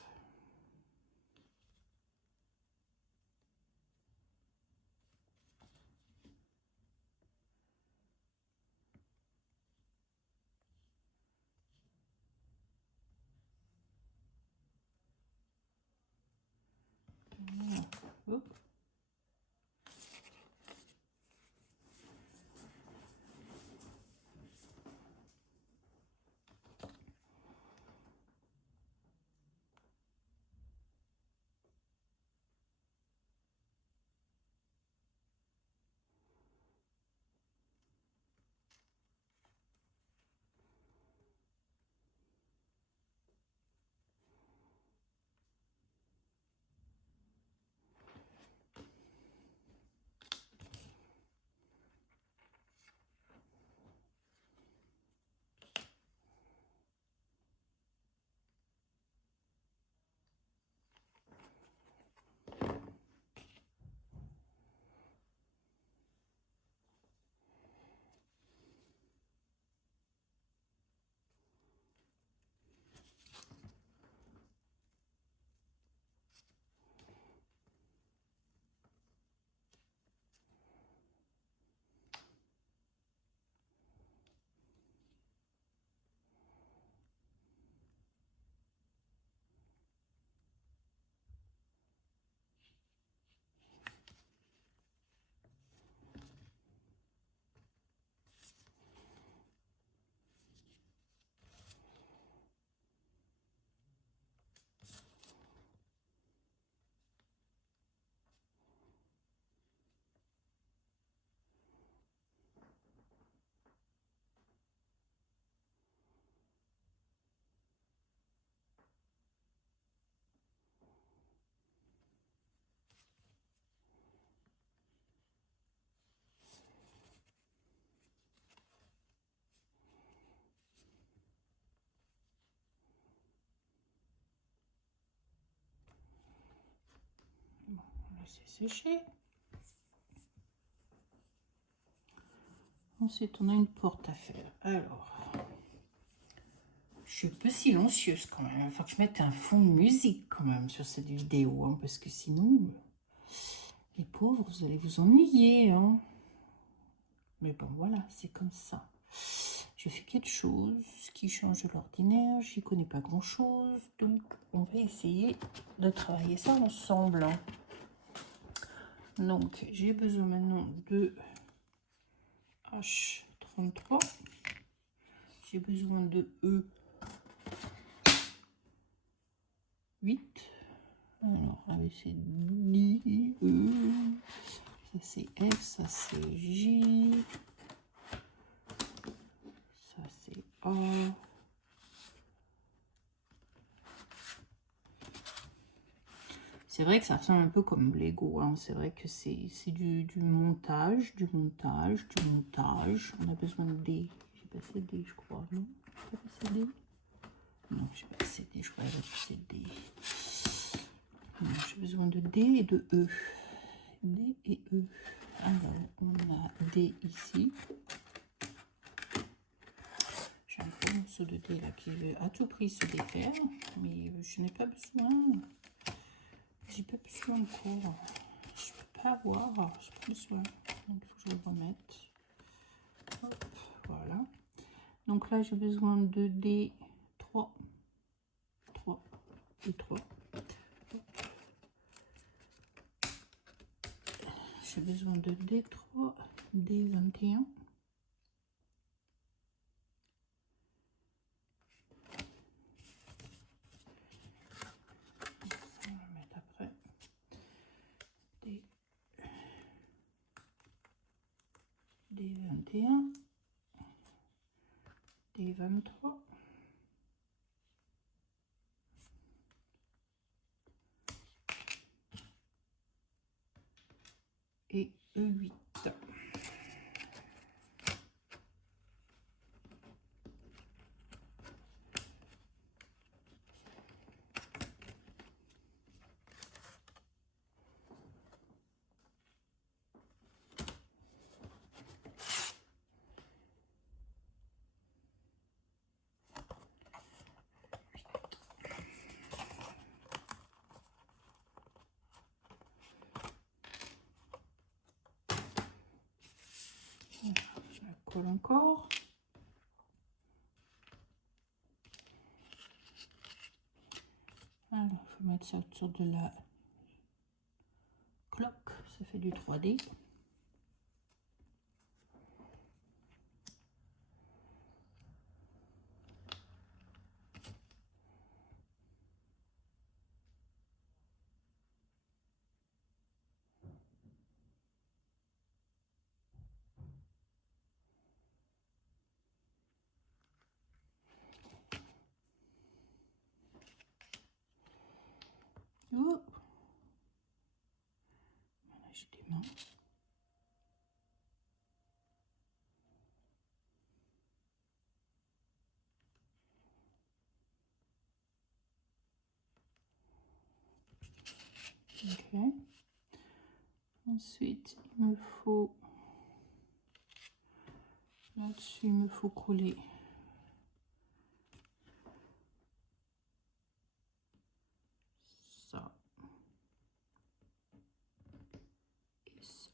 Voilà. Hop. laisser sécher. Ensuite, on a une porte à faire. Alors, je suis un peu silencieuse quand même. Il faut que je mette un fond de musique quand même sur cette vidéo, hein, parce que sinon, les pauvres, vous allez vous ennuyer. Hein. Mais bon, voilà, c'est comme ça. Je fais quelque chose qui change de l'ordinaire. J'y connais pas grand-chose. Donc, on va essayer de travailler ça ensemble. Hein. Donc, j'ai besoin maintenant de H33. J'ai besoin de E8. Alors, avec ces D, E, ça c'est F, ça c'est J, ça c'est A. C'est vrai que ça ressemble un peu comme Lego, hein. C'est vrai que c'est du montage. On a besoin de D. J'ai pas assez D, je crois, non? J'ai pas assez D? Non, j'ai pas assez D, je crois que j'ai assez D. J'ai besoin de D et de E. D et E. Alors, on a D ici. J'ai un gros morceau de D là qui veut à tout prix se défaire, mais je n'ai pas besoin. J'ai pas besoin encore. Je peux pas avoir. J'ai pas besoin. Donc il faut que je le remette. Hop, voilà. Donc là j'ai besoin de D3, 3 et 3. J'ai besoin de D3, D21. On va mettre après. D21. D23. Et E8. Je la colle encore. Alors, il faut mettre ça autour de la cloque. Ça fait du 3D. Oh. Voilà, j'ai des mains. Ok. Ensuite, il me faut là-dessus, il me faut coller ça et ça.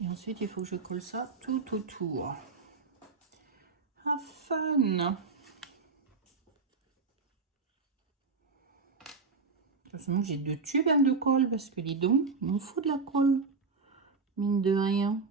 Et ensuite, il faut que je colle ça tout autour. Have fun! Sinon, j'ai 2 tubes de colle parce que dis donc, il me faut de la colle, mine de rien.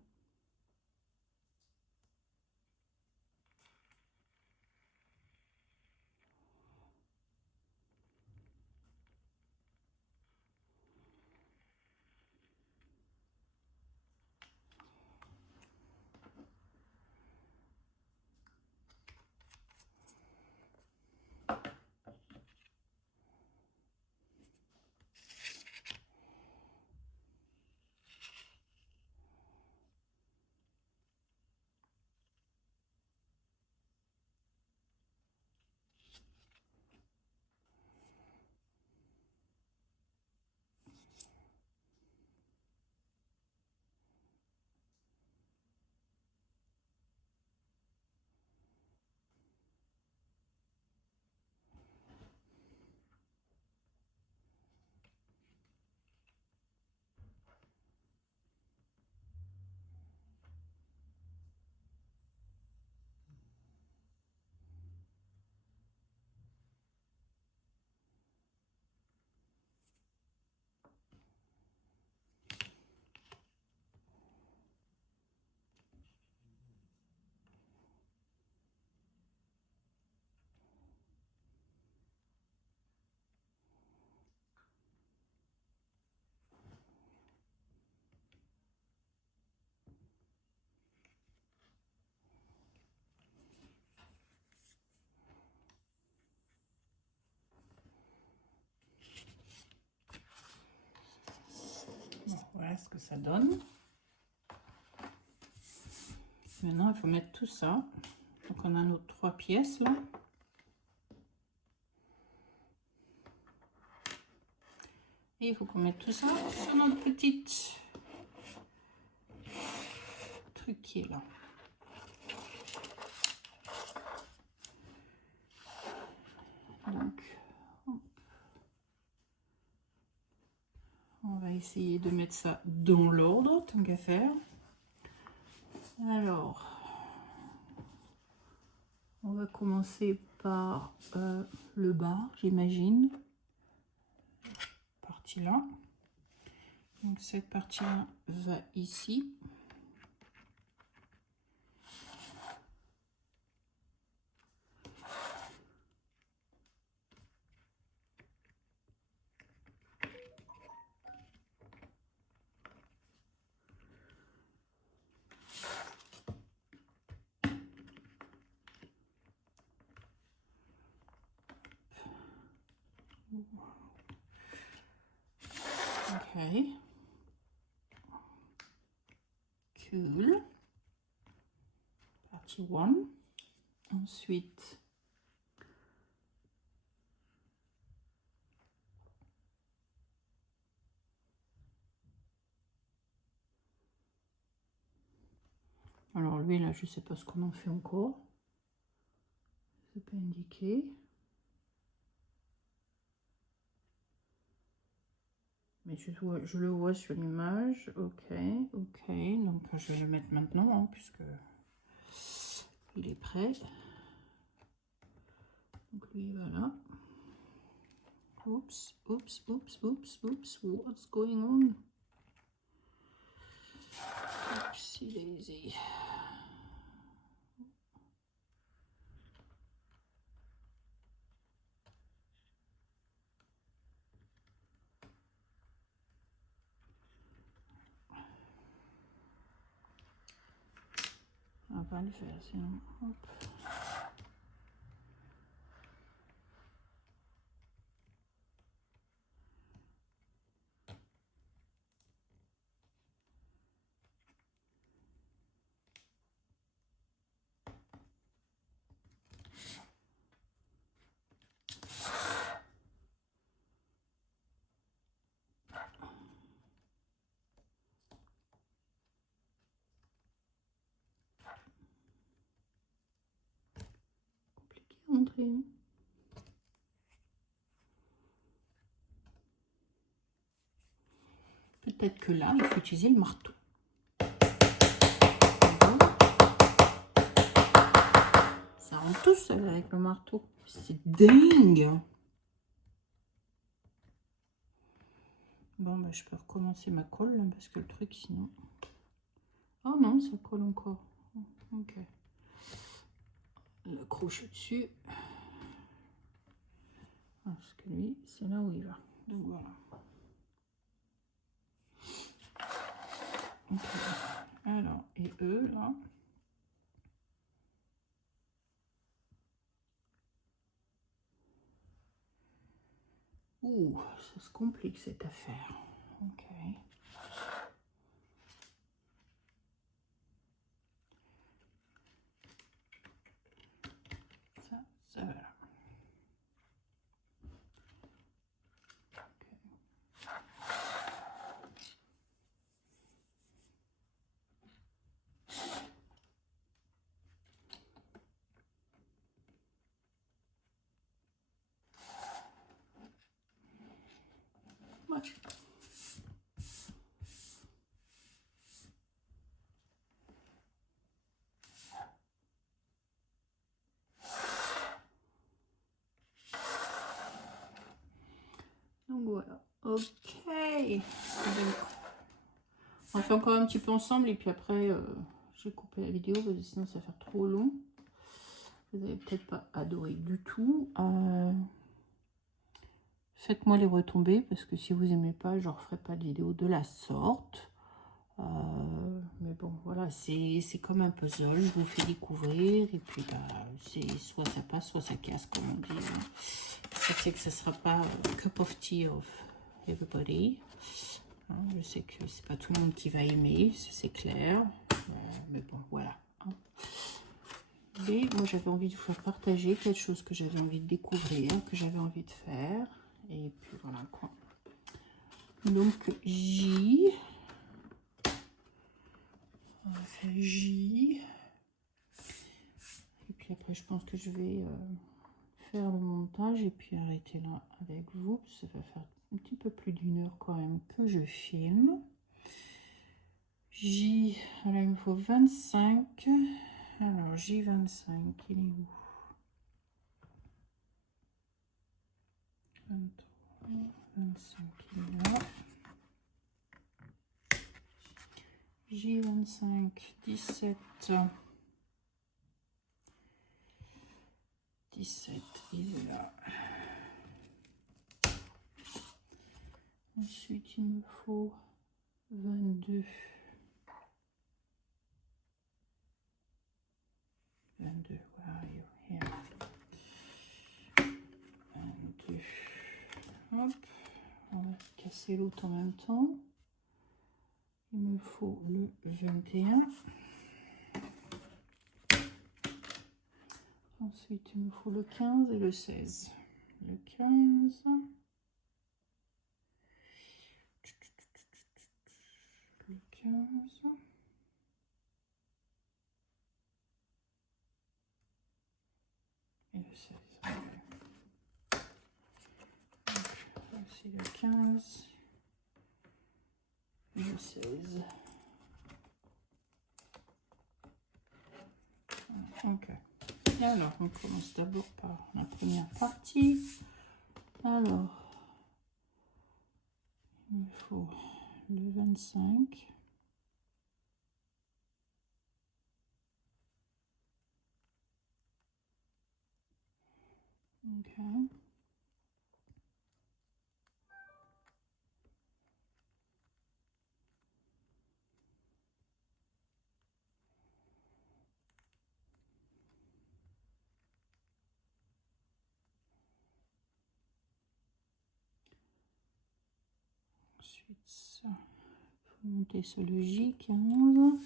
Bon, voilà ce que ça donne. Maintenant, il faut mettre tout ça. Donc, on a nos 3 pièces là. Et il faut qu'on mette tout ça sur notre petite truc qui est là. Donc, hop. On va essayer de mettre ça dans l'ordre, tant qu'à faire. Alors, on va commencer par le bas, j'imagine. Partie là. Donc cette partie-là va ici. Ok. Cool. Partie 1. Ensuite, alors lui là, je sais pas ce qu'on en fait encore. C'est pas indiqué. Mais je le vois sur l'image. Ok, ok. Donc je vais le mettre maintenant, hein, puisque il est prêt. Donc lui, voilà. Oups, oups, oups, oups, oups. What's going on? Oopsie daisy. On va pas le faire sinon. Hop. Compliqué à montrer. Hein. Peut-être que là, il faut utiliser le marteau. tout seul avec le marteau. C'est dingue. Bon, bah, je peux recommencer ma colle, là, parce que le truc, sinon... Oh non, ça colle encore. Ok. Le crochet dessus. Parce que lui, c'est là où il va. Donc voilà. Okay. Alors, et eux, là. Ouh, ça se complique cette affaire. Ok. Ça va là. Ouais. Donc voilà. Ok. On fait encore un petit peu ensemble et puis après, j'ai coupé la vidéo parce que sinon ça va faire trop long. Vous n'avez peut-être pas adoré du tout. Faites-moi les retombées parce que si vous n'aimez pas, je ne referai pas de vidéo de la sorte. Mais bon, voilà, c'est comme un puzzle. Je vous fais découvrir et puis bah, c'est soit ça passe, soit ça casse, comme on dit. Je sais que ce ne sera pas cup of tea of everybody. Je sais que c'est pas tout le monde qui va aimer, c'est clair. Mais bon, voilà. Mais moi, j'avais envie de vous faire partager quelque chose que j'avais envie de découvrir, que j'avais envie de faire. Et puis voilà quoi. Donc, J. On va faire J. Et puis après, je pense que je vais faire le montage et puis arrêter là avec vous. Ça va faire un petit peu plus d'1 heure quand même que je filme. J, alors il me faut 25. Alors J25, il est où? 23, 25, il est là. J25, 17. 17, il est là. Ensuite, il me faut 22. 22, where are you? Here. 22. Hop, on va casser l'autre en même temps. Il me faut le 21. Ensuite, il me faut le 15 et le 16. Le 15. Le 15. Et le 16. Donc, c'est le 15 et le 16. Ok. Alors, on commence d'abord par la première partie. Alors, il me faut le 25. Ok. Ensuite, ça, il faut monter sur le J15.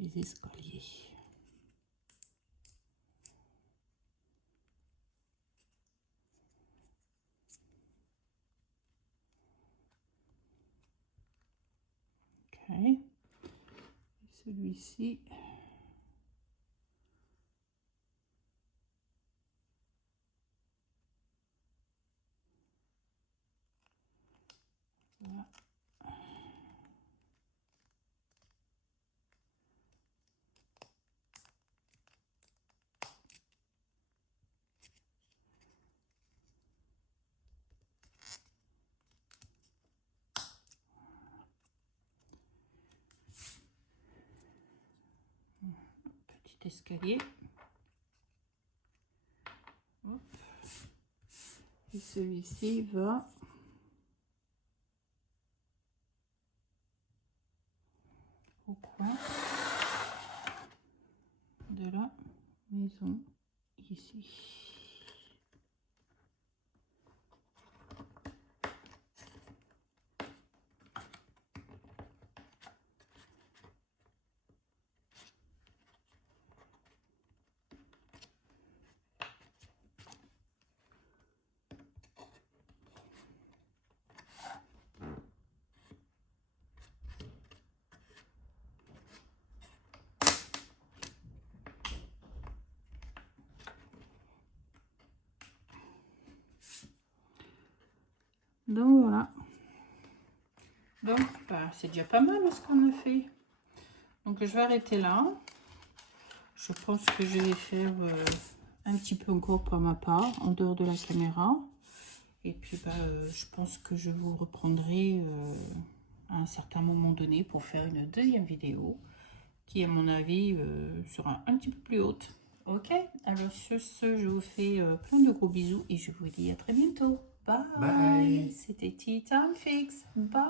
les escaliers. Ok. Celui-ci. Voilà. Petit escalier. Hop. Et celui-ci va au coin de la maison ici. Donc voilà. Donc bah, c'est déjà pas mal ce qu'on a fait. Donc je vais arrêter là. Je pense que je vais faire un petit peu encore pour ma part, en dehors de la caméra. Et puis bah, je pense que je vous reprendrai à un certain moment donné pour faire une deuxième vidéo qui à mon avis sera un petit peu plus haute. Ok, alors sur ce, je vous fais plein de gros bisous et je vous dis à très bientôt. Bye, Bye. C'était Tea Time Fix. Bye.